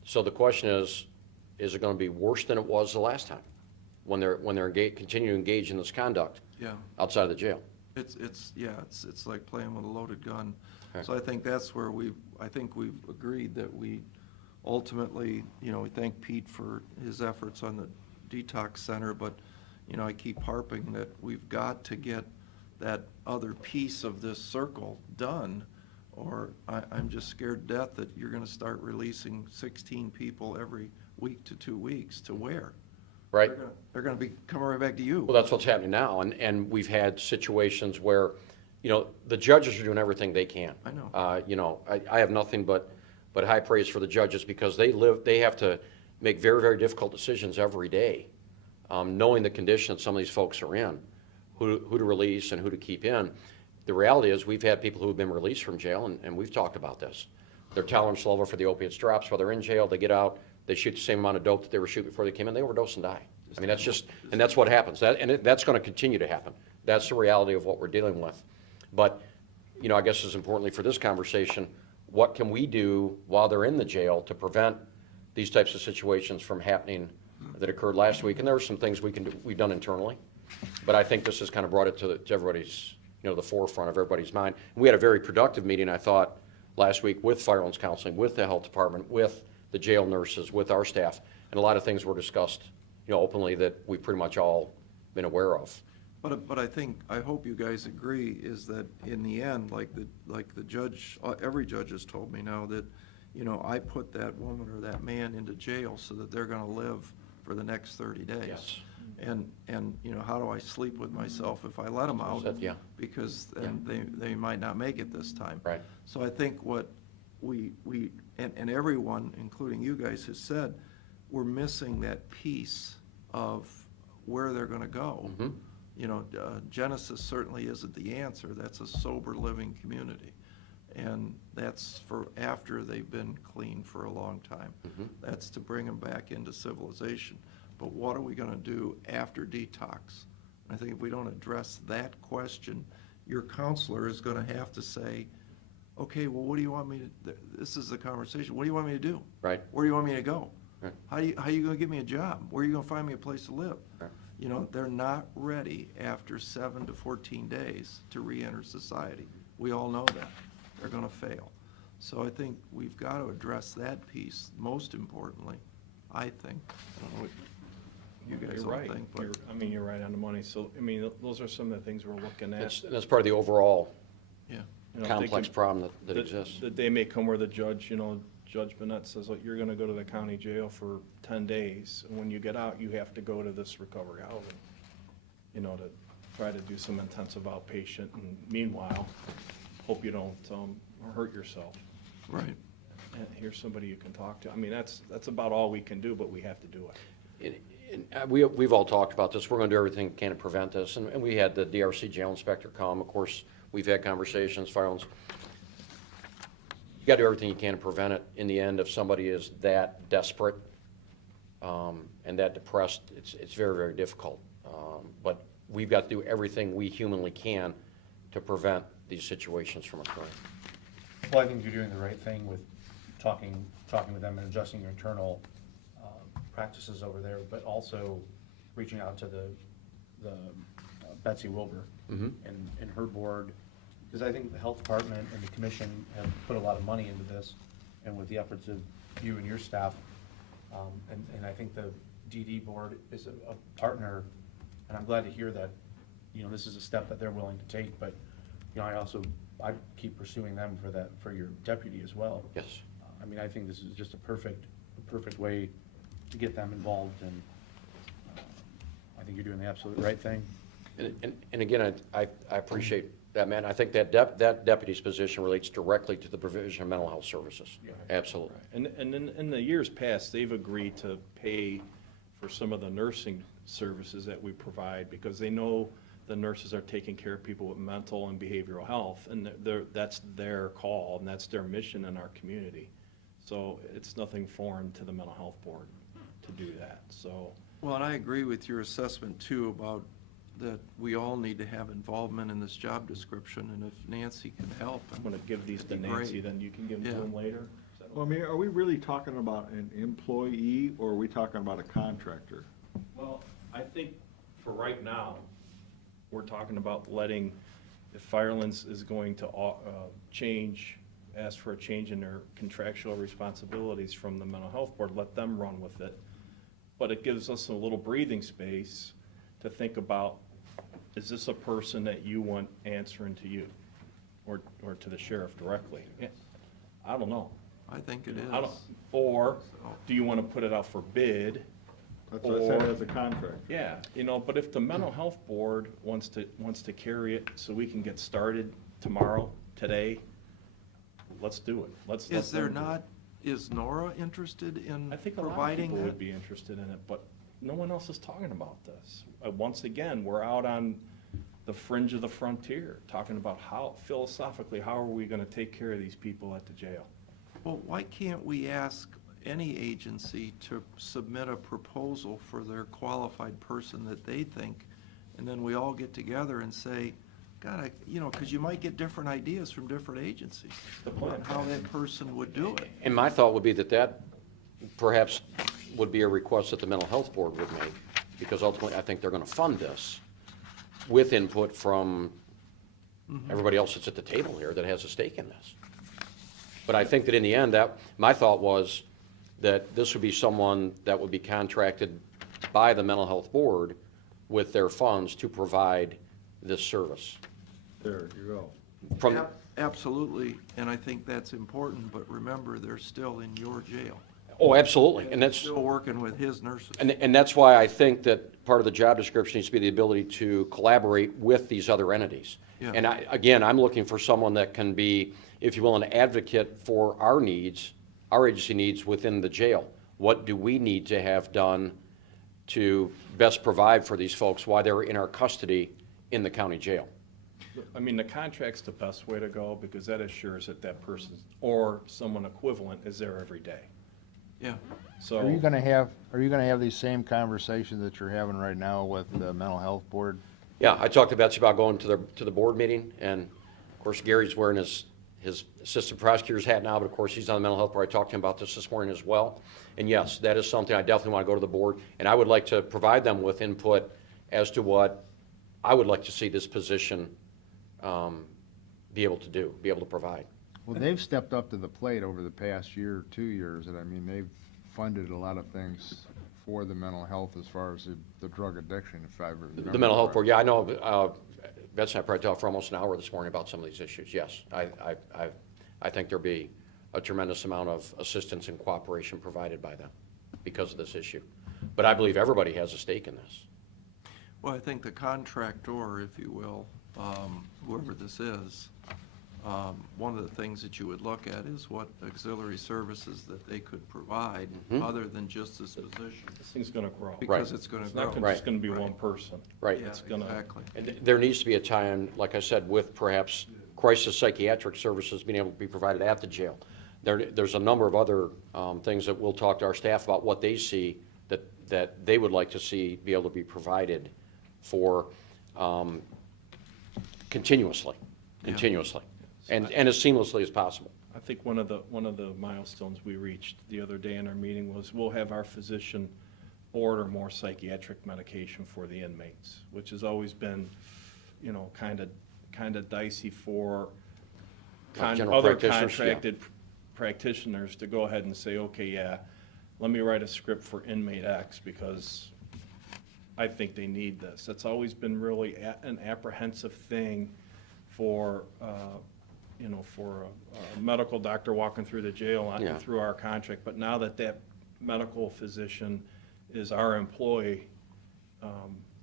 so the question is it going to be worse than it was the last time when they're continuing to engage in this conduct outside of the jail? It's like playing with a loaded gun. Okay. So I think that's where we've agreed that we ultimately, you know, we thank Pete for his efforts on the detox center, but, you know, I keep harping that we've got to get that other piece of this circle done, or I'm just scared to death that you're gonna start releasing 16 people every week to 2 weeks to where? Right. They're gonna be coming right back to you. Well, that's what's happening now, and we've had situations where you know, the judges are doing everything they can. I know. You know, I have nothing but high praise for the judges because they have to make very, very difficult decisions every day, knowing the condition that some of these folks are in, who to release and who to keep in. The reality is we've had people who have been released from jail, and we've talked about this. Their tolerance level for the opiates drops while they're in jail. They get out, they shoot the same amount of dope that they were shooting before they came in. They overdose and die. I mean, that's just, and that's what happens. That's going to continue to happen. That's the reality of what we're dealing with. But, you know, I guess as importantly for this conversation, what can we do while they're in the jail to prevent these types of situations from happening that occurred last week? And there are some things we've done internally, but I think this has kind of brought it to everybody's, you know, the forefront of everybody's mind. We had a very productive meeting, I thought, last week with firearms counseling, with the health department, with the jail nurses, with our staff, and a lot of things were discussed, you know, openly that we've pretty much all been aware of. But I hope you guys agree is that in the end, like the judge, every judge has told me now that, you know, I put that woman or that man into jail so that they're gonna live for the next 30 days. Yes. And, you know, how do I sleep with myself if I let them out? Yeah. Because then they might not make it this time. Right. So I think what and everyone, including you guys, has said, we're missing that piece of where they're gonna go. Mm-hmm. You know, Genesis certainly isn't the answer. That's a sober living community. And that's for after they've been clean for a long time. Mm-hmm. That's to bring them back into civilization. But what are we gonna do after detox? I think if we don't address that question, your counselor is gonna have to say, okay, well, what do you want me to, this is the conversation, what do you want me to do? Right. Where do you want me to go? Right. How you gonna give me a job? Where are you gonna find me a place to live? Right. You know, they're not ready after 7 to 14 days to reenter society. We all know that. They're gonna fail. So I think we've got to address that piece, most importantly, I think. I don't know what you guys You're all right. think, but. I mean, you're right on the money. So, I mean, those are some of the things we're looking at. That's part of the overall Yeah. You know, complex thinking problem that exists. The day may come where the judge, you know, Judge Bennett says, like, you're gonna go to the county jail for 10 days, and when you get out, you have to go to this recovery housing, you know, to try to do some intensive outpatient, and meanwhile, hope you don't hurt yourself. Right. And here's somebody you can talk to. I mean, that's about all we can do, but we have to do it. We've all talked about this. We're going to do everything we can to prevent this. And we had the DRC jail inspector come. Of course, we've had conversations, firearms. You got to do everything you can to prevent it. In the end, if somebody is that desperate and that depressed, it's very, very difficult. But we've got to do everything we humanly can to prevent these situations from occurring. Well, I think you're doing the right thing with talking with them and adjusting your internal practices over there, but also reaching out to the Betsy Wilbur Mm-hmm. and her board, because I think the health department and the commission have put a lot of money into this, and with the efforts of you and your staff, and I think the DD board is a partner, and I'm glad to hear that, you know, this is a step that they're willing to take, but, you know, I keep pursuing them for your deputy as well. Yes. I mean, I think this is just a perfect way to get them involved, and I think you're doing the absolute right thing. And again, I appreciate that, man. I think that deputy's position relates directly to the provision of mental health services. Yeah. Absolutely. And in the years past, they've agreed to pay for some of the nursing services that we provide because they know the nurses are taking care of people with mental and behavioral health, and that's their call, and that's their mission in our community. So it's nothing foreign to the mental health board to do that, so. Well, and I agree with your assessment too about that we all need to have involvement in this job description, and if Nancy can help. I'm gonna give these to that'd be Nancy, great. then you can give them to Yeah. them later. Is that Well, I mean, are we really talking about an employee, or are we talking about a contractor? Well, I think for right now, we're talking about letting, if Firelands is going to ask for a change in their contractual responsibilities from the mental health board, let them run with it. But it gives us a little breathing space to think about, is this a person that you want answering to you or to the sheriff directly? Yeah, I don't know. I think it is. Or do you want to put it out for bid That's what I said, Or- as a contract. Yeah, but if the mental health board wants to carry it so we can get started tomorrow, today, let's do it. Let's let Is there them do it. not, is Nora interested in I think a lot of providing people that? would be interested in it, but no one else is talking about this. Once again, we're out on the fringe of the frontier, talking about how, philosophically, how are we gonna take care of these people at the jail? Well, why can't we ask any agency to submit a proposal for their qualified person that they think, and then we all get together and say, God, because you might get different ideas from different agencies on how that person would do it. And my thought would be that perhaps would be a request that the mental health board would make, because ultimately I think they're gonna fund this with input from everybody else that's at the table here that has a stake in this. But I think that in the end, my thought was that this would be someone that would be contracted by the mental health board with their funds to provide this service. There you go. From, Absolutely, and I think that's important, but remember, they're still in your jail. oh, absolutely, and that's, Still working with his nurses. and that's why I think that part of the job description needs to be the ability to collaborate with these other entities. Yeah. And again, I'm looking for someone that can be, if you will, an advocate for our needs, our agency needs within the jail. What do we need to have done to best provide for these folks while they're in our custody in the county jail? I mean, the contract's the best way to go, because that assures that that person, or someone equivalent, is there every day. Yeah. So. Are you gonna have these same conversations that you're having right now with the mental health board? Yeah, I talked to Betsy about going to the board meeting, and of course Gary's wearing his assistant prosecutor's hat now, but of course he's on the mental health board. I talked to him about this morning as well. And yes, that is something I definitely want to go to the board, and I would like to provide them with input as to what I would like to see this position be able to do, be able to provide. Well, they've stepped up to the plate over the past year or 2 years, and I mean, they've funded a lot of things for the mental health as far as the drug addiction, if I remember. The mental health right. board, yeah, I know, Betsy and I probably talked for almost an hour this morning about some of these issues, yes. I think there'll be a tremendous amount of assistance and cooperation provided by them because of this issue. But I believe everybody has a stake in this. Well, I think the contractor, if you will, whoever this is, one of the things that you would look at is what auxiliary services that they could provide other than just this position. This thing's gonna grow. Because it's gonna It's grow. not just gonna be one person. Right. Yeah, It's gonna. exactly. And there needs to be a tie-in, like I said, with perhaps crisis psychiatric services being able to be provided at the jail. There's a number of other things that we'll talk to our staff about what they see that they would like to see be able to be provided for continuously, and as seamlessly as possible. I think one of the milestones we reached the other day in our meeting was we'll have our physician order more psychiatric medication for the inmates, which has always been, kind of dicey for Like general other practitioners, yeah. contracted practitioners to go ahead and say, okay, yeah, let me write a script for inmate X because I think they need this. That's always been really an apprehensive thing for, for a medical doctor walking through the jail Yeah. through our contract. But now that medical physician is our employee,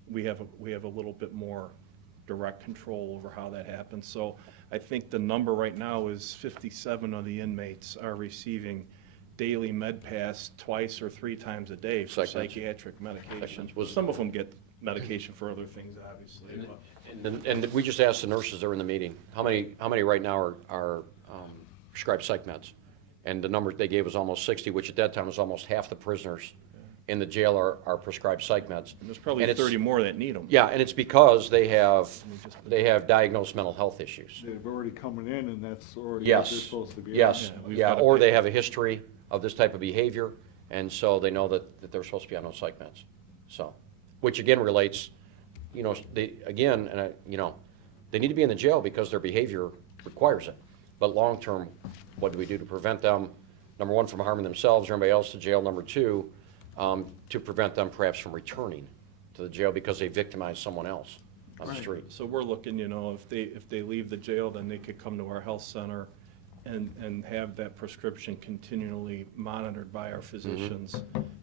we have a little bit more direct control over how that happens. So I think the number right now is 57 of the inmates are receiving daily med pass twice or 3 times a day for Psych meds. psychiatric medication. Psych meds was- Some of them get medication for other things, obviously. but- And we just asked the nurses that were in the meeting, how many right now are prescribed psych meds? And the number they gave was almost 60, which at that time was almost half the prisoners in the jail are prescribed psych meds. And there's probably And it's- 30 more that need them. Yeah, and it's because they have diagnosed mental health issues. They've already coming in and that's already what they're Yes, supposed to be. yes, Yeah, we've yeah, gotta or pay. they have a history of this type of behavior, and so they know that they're supposed to be on those psych meds. So, which again relates, they need to be in the jail because their behavior requires it. But long-term, what do we do to prevent them, number one, from harming themselves or anybody else to jail, number two, to prevent them perhaps from returning to the jail because they victimized someone else on the street. So we're looking, if they leave the jail, then they could come to our health center and have that prescription continually monitored by our physicians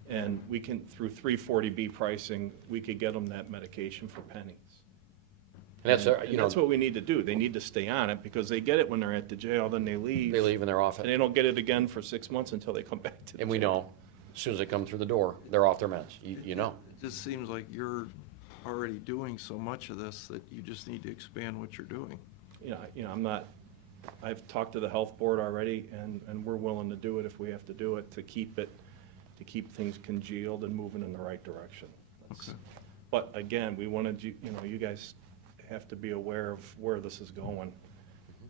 And we can, through 340B pricing, we could get them that medication for pennies. And that's, And you know, that's what we need to do. They need to stay on it because they get it when they're at the jail, then they leave. they leave and they're off And it. they don't get it again for 6 months until they come back to the jail. And we know, as soon as they come through the door, they're off their meds. You know. It just seems like you're already doing so much of this that you just need to expand what you're doing. I'm not, I've talked to the health board already, and we're willing to do it if we have to do it, to keep things congealed and moving in the right direction. That's- Okay. But again, we wanted you you guys have to be aware of where this is going.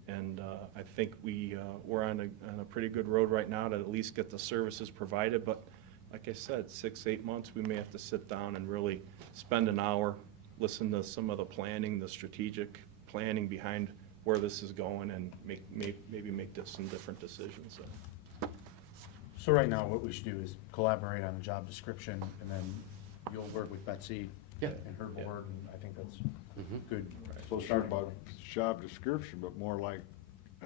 And I think we're on a pretty good road right now to at least get the services provided, but like I said, 6-8 months, we may have to sit down and really spend an hour, listen to some of the planning, the strategic planning behind where this is going, and maybe make some different decisions. So right now, what we should do is collaborate on a job description, and then you'll work with Betsy Yeah. and her board, and I think that's good. So it's not about job description, but more like a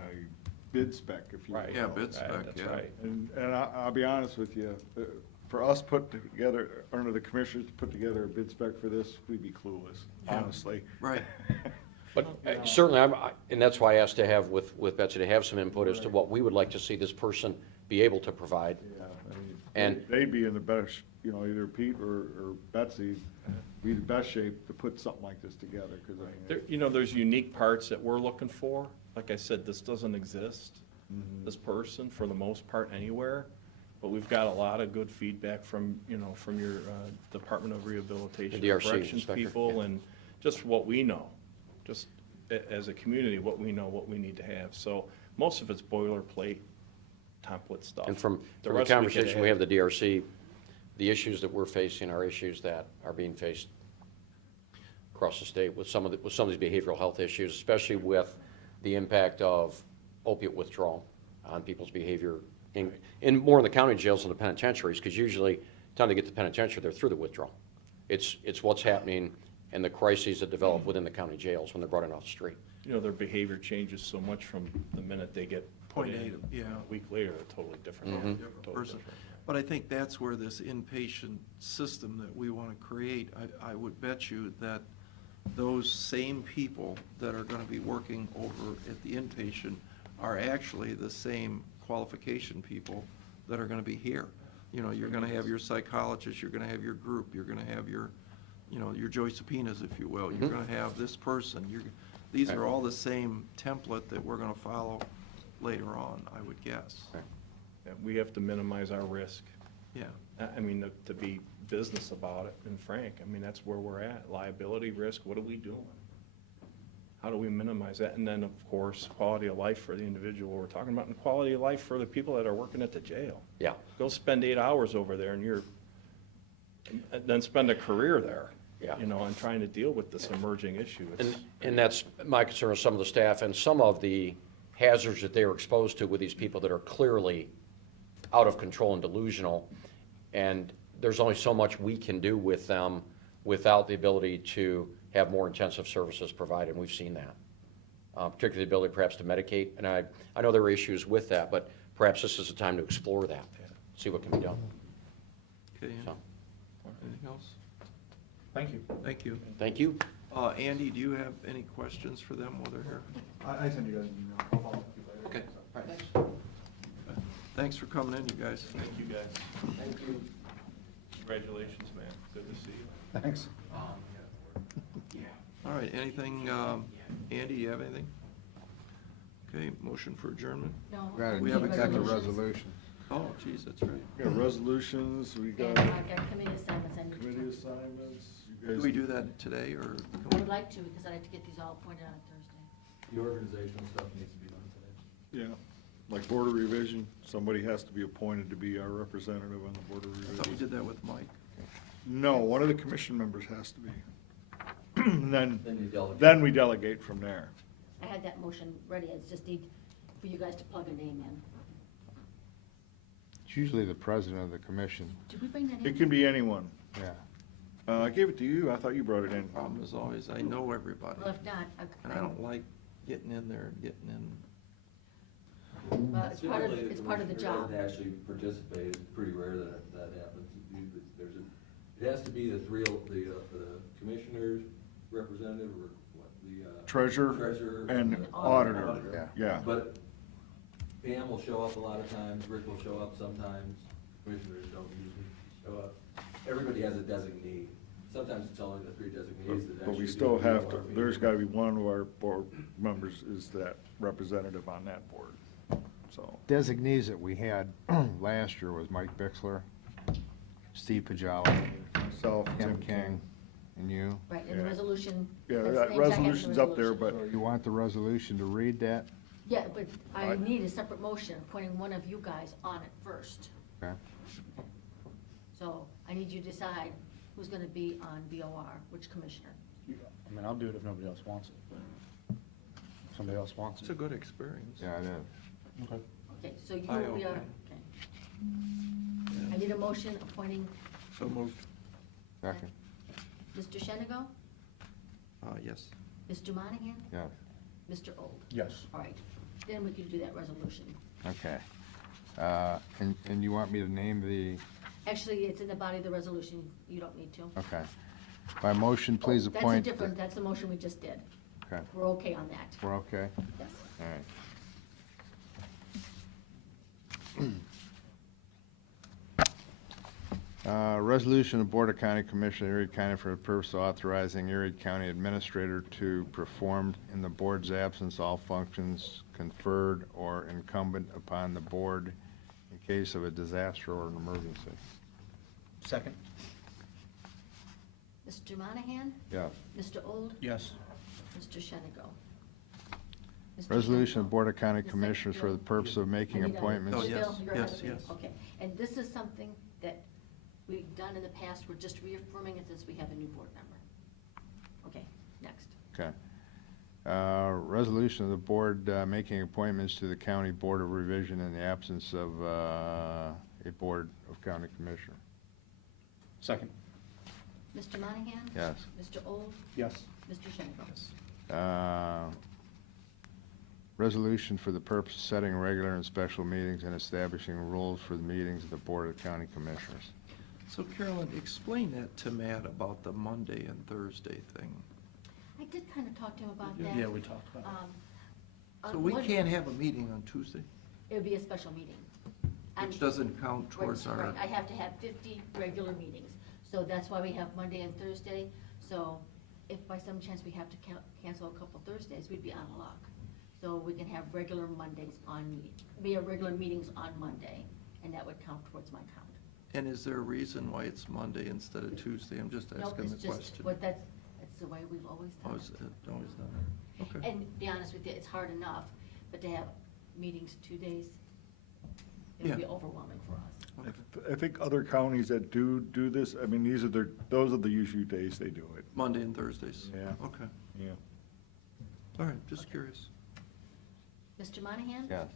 bid spec, if you will. Right. Yeah, bid spec, That's yeah. right. And I'll be honest with you, for us put together, under the commissioners to put together a bid spec for this, we'd be clueless, honestly. Right. But certainly, and that's why I asked to have with Betsy to have some input as to what we would like to see this person be able to provide. Yeah, I mean, And- they'd be in the best, either Pete or Betsy, be the best shape to put something like this together, because I mean. There's unique parts that we're looking for. Like I said, this doesn't exist, this person, for the most part, anywhere. But we've got a lot of good feedback from your Department of Rehabilitation, The DRC corrections inspector, people, yeah. and just what we know, just as a community, what we know, what we need to have. So most of it's boilerplate, template stuff. And from the rest we can conversation we add. have with the DRC, the issues that we're facing are issues that are being faced across the state with some of these behavioral health issues, especially with the impact of opiate withdrawal on people's behavior in more in the county jails than the penitentiaries, because usually, time they get to the penitentiary, they're through the withdrawal. It's what's happening and the crises that develop within the county jails when they're brought in off the street. Their behavior changes so much from the minute they get put Point in. A, yeah. A week later, they're totally different. Mhm. Totally Person. different. But I think that's where this inpatient system that we want to create, I would bet you that those same people that are going to be working over at the inpatient are actually the same qualification people that are going to be here. You're going to have your psychologist, you're going to have your group, you're going to have your Joy Subpoenas, if you will. You're going to have this person. These are all the same template that we're going to follow later on, I would guess. Yeah, we have to minimize our risk. Yeah. I mean, to be business about it and frank, I mean, that's where we're at. Liability, risk, what are we doing? How do we minimize that? And then, of course, quality of life for the individual we're talking about, and quality of life for the people that are working at the jail. Yeah. Go spend 8 hours over there and then spend a career there. Yeah. And trying to deal with this emerging issue. And that's my concern with some of the staff and some of the hazards that they are exposed to with these people that are clearly out of control and delusional. And there's only so much we can do with them without the ability to have more intensive services provided, and we've seen that. Particularly the ability perhaps to medicate, and I know there are issues with that, but perhaps this is the time to explore that, see what can be done. Okay, So, anything else? Thank you. Thank you. thank you. Andy, do you have any questions for them while they're here? I send you guys an email. I'll follow up with you later. Okay. All right, thanks. Thanks for coming in, you guys. Thank you, guys. Thank you. Congratulations, man. Good to see you. Thanks. All right, anything, Andy, you have anything? Okay, motion for adjournment? No. We have Got the resolution. Oh, geez, that's right. We got resolutions, we And got I got committee assignments I need to committee do. assignments. You Do guys- we do that today, or? I would like to, because I'd like to get these all pointed out Thursday. The organizational stuff needs to be done today. Yeah, like Board of Revision, somebody has to be appointed to be our representative on the Board of I Revision. thought we did that with Mike. No, one of the commission members has to be. And Then you delegate. then we delegate from there. I had that motion ready, I just need for you guys to plug a name in. It's usually the president of the commission, Did we bring that in? It can be anyone. yeah. I gave it to you, I thought you brought it in. Problem is always, I know everybody, Well, if not, and I don't like getting in there and getting in. well, it's part of the job. To actually participate, it's pretty rare that happens. it has to be the commissioner's representative or what, the. Treasurer and the auditor, yeah. But Pam will show up a lot of times, Rick will show up sometimes, commissioners don't usually show up. Everybody has a designee. Sometimes it's only the 3 designees that actually. But we do still the have BOR to, meeting. there's gotta be one of our board members is that representative on that board, so. Designees that we had last year was Mike Bixler, Steve Pajala, Myself, Tim King, and you. Right, and the Yeah. resolution. Yeah, that's the that names I have in the resolution's up there, resolution. but You want the resolution to read that? Yeah, but I Right. need a separate motion appointing one of you guys on it first. Okay. So I need you to decide who's gonna be on BOR, which commissioner. I mean, I'll do it if nobody else wants it. If somebody else wants It's it. a good experience. Yeah, it is. Okay. Okay, so you Eye will be our, opening. okay. I need a motion appointing So moved. Second, Mr. Shenigo, Yes. Mr. Monahan, yes, Mr. Old. Yes. All right, then we can do that resolution. okay. And you want me to name the, Actually, it's in the body of the resolution, you don't need to. okay. By motion, please Oh, appoint. That's a different, that's the motion we just did. Okay, We're okay on that, we're okay? yes. All right. Resolution of Board of County Commissioners, Erie County, for the purpose of authorizing Erie County Administrator to perform in the board's absence all functions conferred or incumbent upon the board in case of a disaster or an emergency. Second? Mr. Monahan, Yes. Mr. Old, Yes. Mr. Shenigo. Mr. Resolution of Shenigo. Board of County The second Commissioners for the bill. purpose of I making need a- appointments. Oh, yes, Bill, you're ahead yes, of me. yes. Okay, and this is something that we've done in the past, we're just reaffirming it since we have a new board member. Okay, next. Okay. Resolution of the board making appointments to the County Board of Revision in the absence of a Board of County Commissioner. Second? Mr. Monahan? Yes. Mr. Old? Yes. Mr. Shenigo? Resolution for the purpose of setting regular and special meetings and establishing rules for the meetings of the Board of County Commissioners. So Carolyn, explain that to Matt about the Monday and Thursday thing. I did kind of talk to him about that. Yeah, we talked about it. On So we one- can't have a meeting on Tuesday, It would be a special meeting. which doesn't count towards Right, our. right. I have to have 50 regular meetings, so that's why we have Monday and Thursday. So if by some chance we have to cancel a couple Thursdays, we'd be out of luck. So we can have regular Mondays regular meetings on Monday, and that would count towards my count. And is there a reason why it's Monday instead of Tuesday? I'm just Nope, asking the it's just, question. that's the way we've always done Always, it. always done it. Okay. And to be honest with you, it's hard enough, but to have meetings 2 days, it would be Yeah. overwhelming for us. Okay. I think other counties that do this, I mean, those are the usual days they do it. Monday and Thursdays? Yeah. Okay. Yeah. All right, just curious. Mr. Monahan? Yes.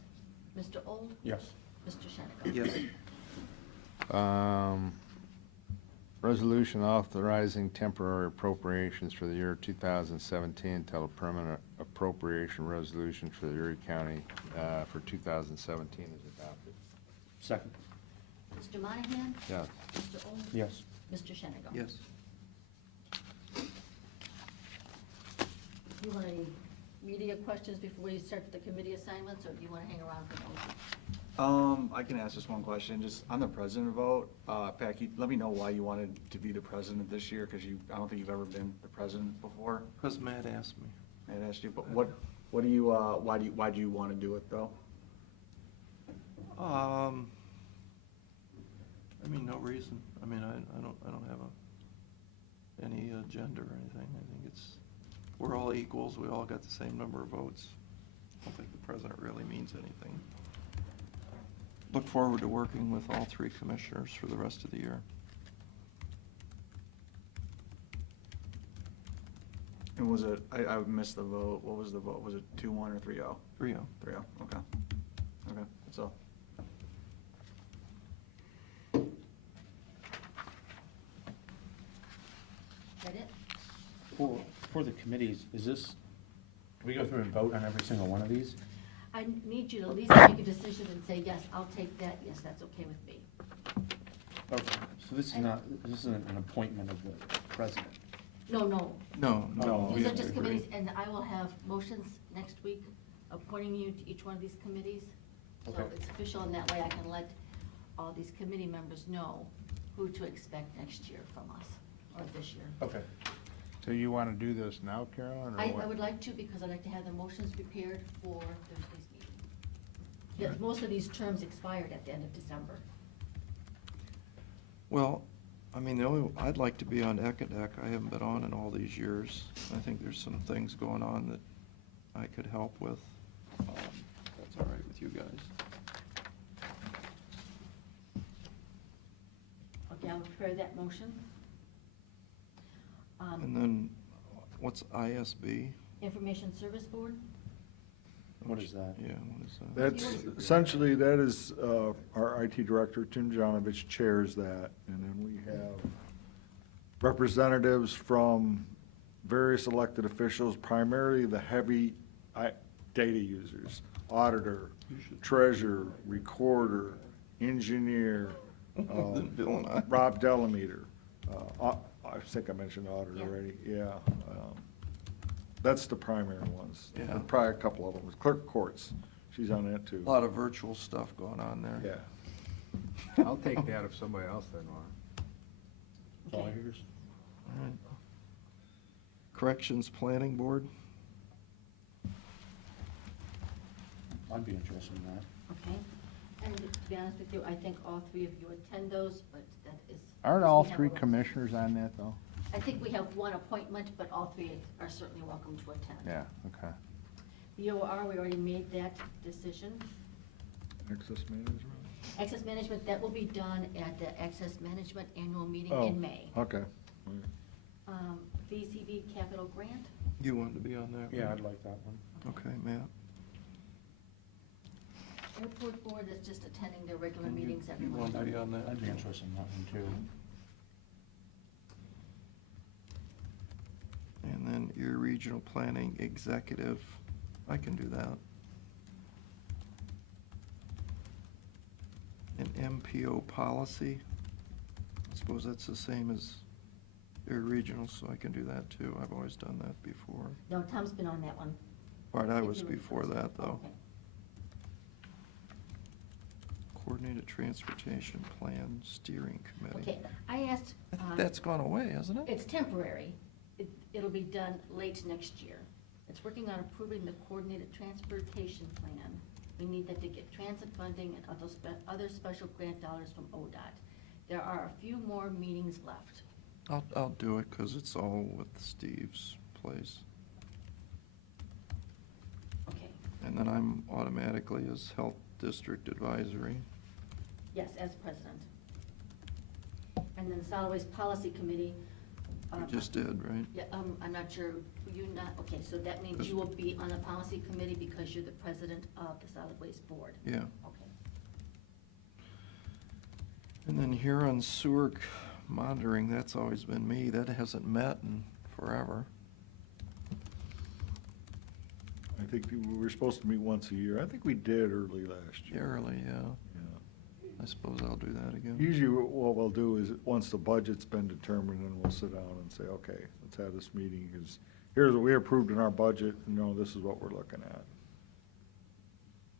Mr. Old? Yes. Mr. Shenigo? Yes. Resolution authorizing temporary appropriations for the year 2017 until a permanent appropriation resolution for the Erie County for 2017 is adopted. Second? Mr. Monahan? Yes. Mr. Old? Yes. Mr. Shenigo? Yes. Do you want any media questions before we start the committee assignments, or do you want to hang around for those? I can ask just one question, just on the president vote. Pat, let me know why you wanted to be the president this year, because I don't think you've ever been the president before. Because Matt asked me. I asked you, but what do you, why do you want to do it, though? I mean, no reason. I mean, I don't have any agenda or anything. I think we're all equals. We all got the same number of votes. I don't think the president really means anything. Look forward to working with all 3 commissioners for the rest of the year. And was it, I missed the vote, what was the vote? Was it 2-1 or 3-0? 3-0. 3-0, okay. Okay, that's all. Is that it? For the committees, do we go through and vote on every single one of these? I need you to at least make a decision and say, yes, I'll take that, yes, that's okay with me. Okay, so this is not, this isn't an appointment of the president. No, no. No. These are just committees, and I will have motions next week appointing you to each one of these committees. So Okay. it's official, and that way I can let all these committee members know who to expect next year from us, or this year. Okay. So you want to do this now, Carolyn, or I what? would like to, because I'd like to have the motions prepared for Thursday's meeting. Yeah, most of these terms expired at the end of December. Well, I mean, I'd like to be on ECADEC. I haven't been on in all these years. I think there's some things going on that I could help with. That's all right with you guys. Okay, I'll prepare that motion. And then, what's ISB? Information Service Board? What is that? Yeah, what is that? That's, essentially, that is, our IT director, Tim Jonovich, chairs that, and then we have representatives from various elected officials, primarily the heavy data users, auditor, treasurer, recorder, engineer, Bill and I. Rob Delameter. I think I mentioned auditor Yeah. already, yeah. That's the primary ones. Yeah. There's probably a couple of them. Clerk Courts, she's on that too. A lot of virtual stuff going on there. Yeah. I'll take that if somebody else doesn't want it. It's all yours. All right. Corrections Planning Board? I'd be interested in that. Okay. And to be honest with you, I think all three of you attend those, but that is. Aren't all we have three a- commissioners on that, though? I think we have one appointment, but all three are certainly welcome to attend. Yeah, okay. The OR, we already made that decision. Access management? Access management, that will be done at the Access Management Annual Meeting Oh, in May. okay. VCB Capital Grant, You wanted to be on that? Yeah, one? I'd like that one. Okay, Matt. Airport Board is just attending their regular And you- meetings every you month. want to be on that? I'd be interested in that one too. And then your Regional Planning Executive, I can do that. And MPO Policy, I suppose that's the same as your regional, so I can do that too. I've always done that before. No, Tom's been on that one. Right, I If was you before request. that, though. Okay. Coordinated Transportation Plan Steering Committee. Okay, I asked. I think that's gone away, hasn't it? It's temporary. It'll be done late next year. It's working on approving the Coordinated Transportation Plan. We need that to get transit funding and other special grant dollars from ODOT. There are a few more meetings left. I'll do it, because it's all with Steve's place. Okay, And then I'm automatically as Health District Advisory. yes, as president. And then Solid Waste Policy Committee. We just did, right? Yeah, I'm not sure, you're not, okay, so that means you will be on the policy committee because you're the president of the Solid Waste Board. Yeah. Okay. And then here on sewer monitoring, that's always been me. That hasn't met in forever. I think we were supposed to meet once a year. I think we did early last year. Early, yeah. Yeah. I suppose I'll do that again. Usually what we'll do is, once the budget's been determined, then we'll sit down and say, okay, let's have this meeting, because here's what we approved in our budget, this is what we're looking at.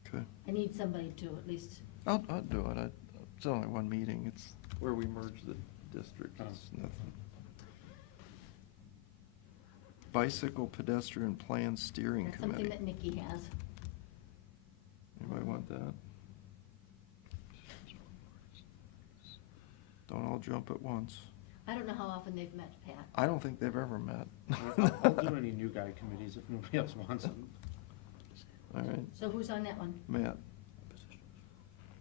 Okay. I need somebody to at least, I'll do it. It's only one meeting. It's where we merge the district. It's nothing. Bicycle Pedestrian Plan Steering that's something Committee. that Nikki has. Anybody want that? Don't all jump at once. I don't know how often they've met, Pat. I don't think they've ever met. I'll do any new guy committees if nobody else wants them. All right, So who's on that one? Matt.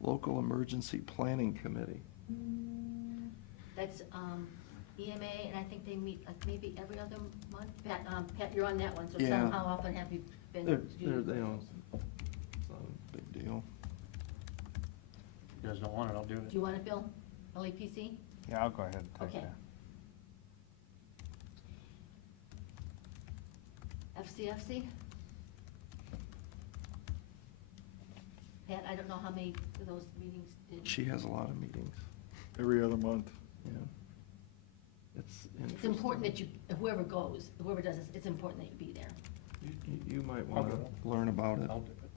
Local Emergency Planning Committee. That's EMA, and I think they meet maybe every other month. Pat, you're on that one, so tell Yeah. them how often have you been? They're, to- they don't, it's not a big deal. If you guys don't want it, I'll do Do it. you want it, Bill? LEPC? Yeah, I'll go ahead and take Okay. that. FCFC? Pat, I don't know how many of those meetings did. She has a lot of meetings. every other month. Yeah. It's It's important that you, whoever goes, whoever does this, it's important that you be there. You might I'll want go. to learn about it. I'll do it.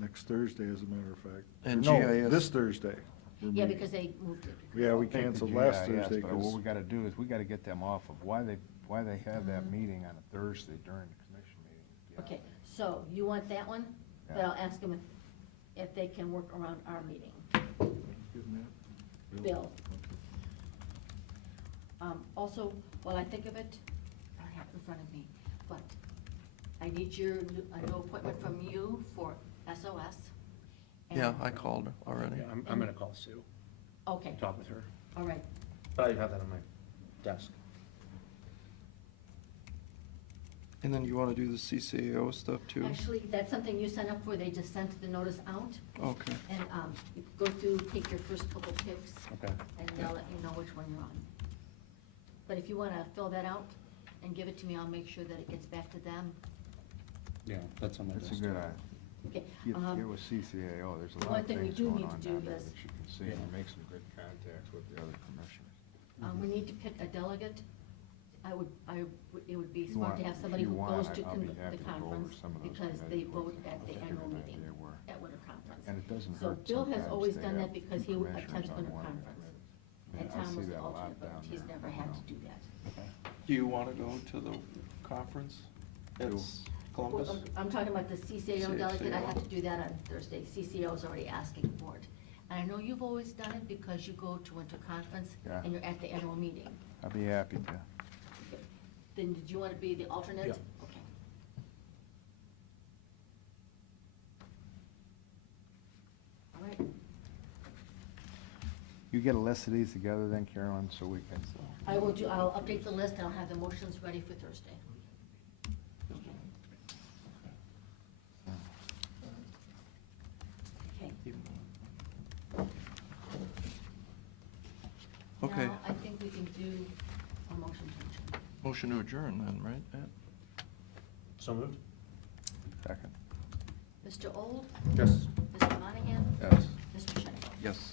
Next Thursday, as a matter of fact. And No, GIS this Thursday. we're Yeah, meeting. because they moved it. Yeah, we Take the canceled last GIS, Thursday But what 'cause- we gotta do is, we gotta get them off of why they have that meeting on a Thursday during the commission meeting. Yeah. Okay, so you want that one? But Yeah. I'll ask them if they can work around our meeting. Give them that. Bill. Also, while I think of it, I don't have it in front of me, but I need a new appointment from you for SOS. and- Yeah, I called already. Yeah, I'm gonna call Sue, Okay, talk with her. all right. But I have that on my desk. And then you want to do the CCAO stuff too? Actually, that's something you sign up for, they just sent the notice out. Okay. And you go through, take your first couple picks, Okay. and they'll let you know which one you're on. But if you want to fill that out and give it to me, I'll make sure that it gets back to them. Yeah, that's on my desk. That's a good idea. Okay. Get with CCAO, there's a One lot of thing we things do going need to on do down there is- that you can see, and make some good contacts with the other commissioners. We need to pick a delegate. It would be You smart to want- have if somebody you who want, goes to I'll be the happy to go over conference, some of those because they committees with vote you. at the I'll give you annual an meeting, idea where- at winter conference. And it doesn't So hurt Bill has sometimes always to done have that because two he commissioners attends on winter one conference. committee. And I Tom see was the that a lot alternate, but down he's there, never you had know. to do that. Do you want to go to the conference? It's Columbus? Well, I'm talking about the CCAO delegate, I CCAO. have to do that on Thursday. CCAO is already asking for it. And I know you've always done it because you go to winter conference Yeah. and you're at the annual meeting. I'd be happy to. Okay. Then did you want to be the alternate? Yeah. Okay. All right. You get a list of these together then, Carolyn, so we can. I'll update the list and I'll have the motions ready for Thursday. Okay. Okay. Now, I think we can do a motion to adjourn. Motion to adjourn then, right, Matt? So moved? Second. Mr. Old? Yes. Mr. Monahan? Yes. Mr. Schenkel? Yes.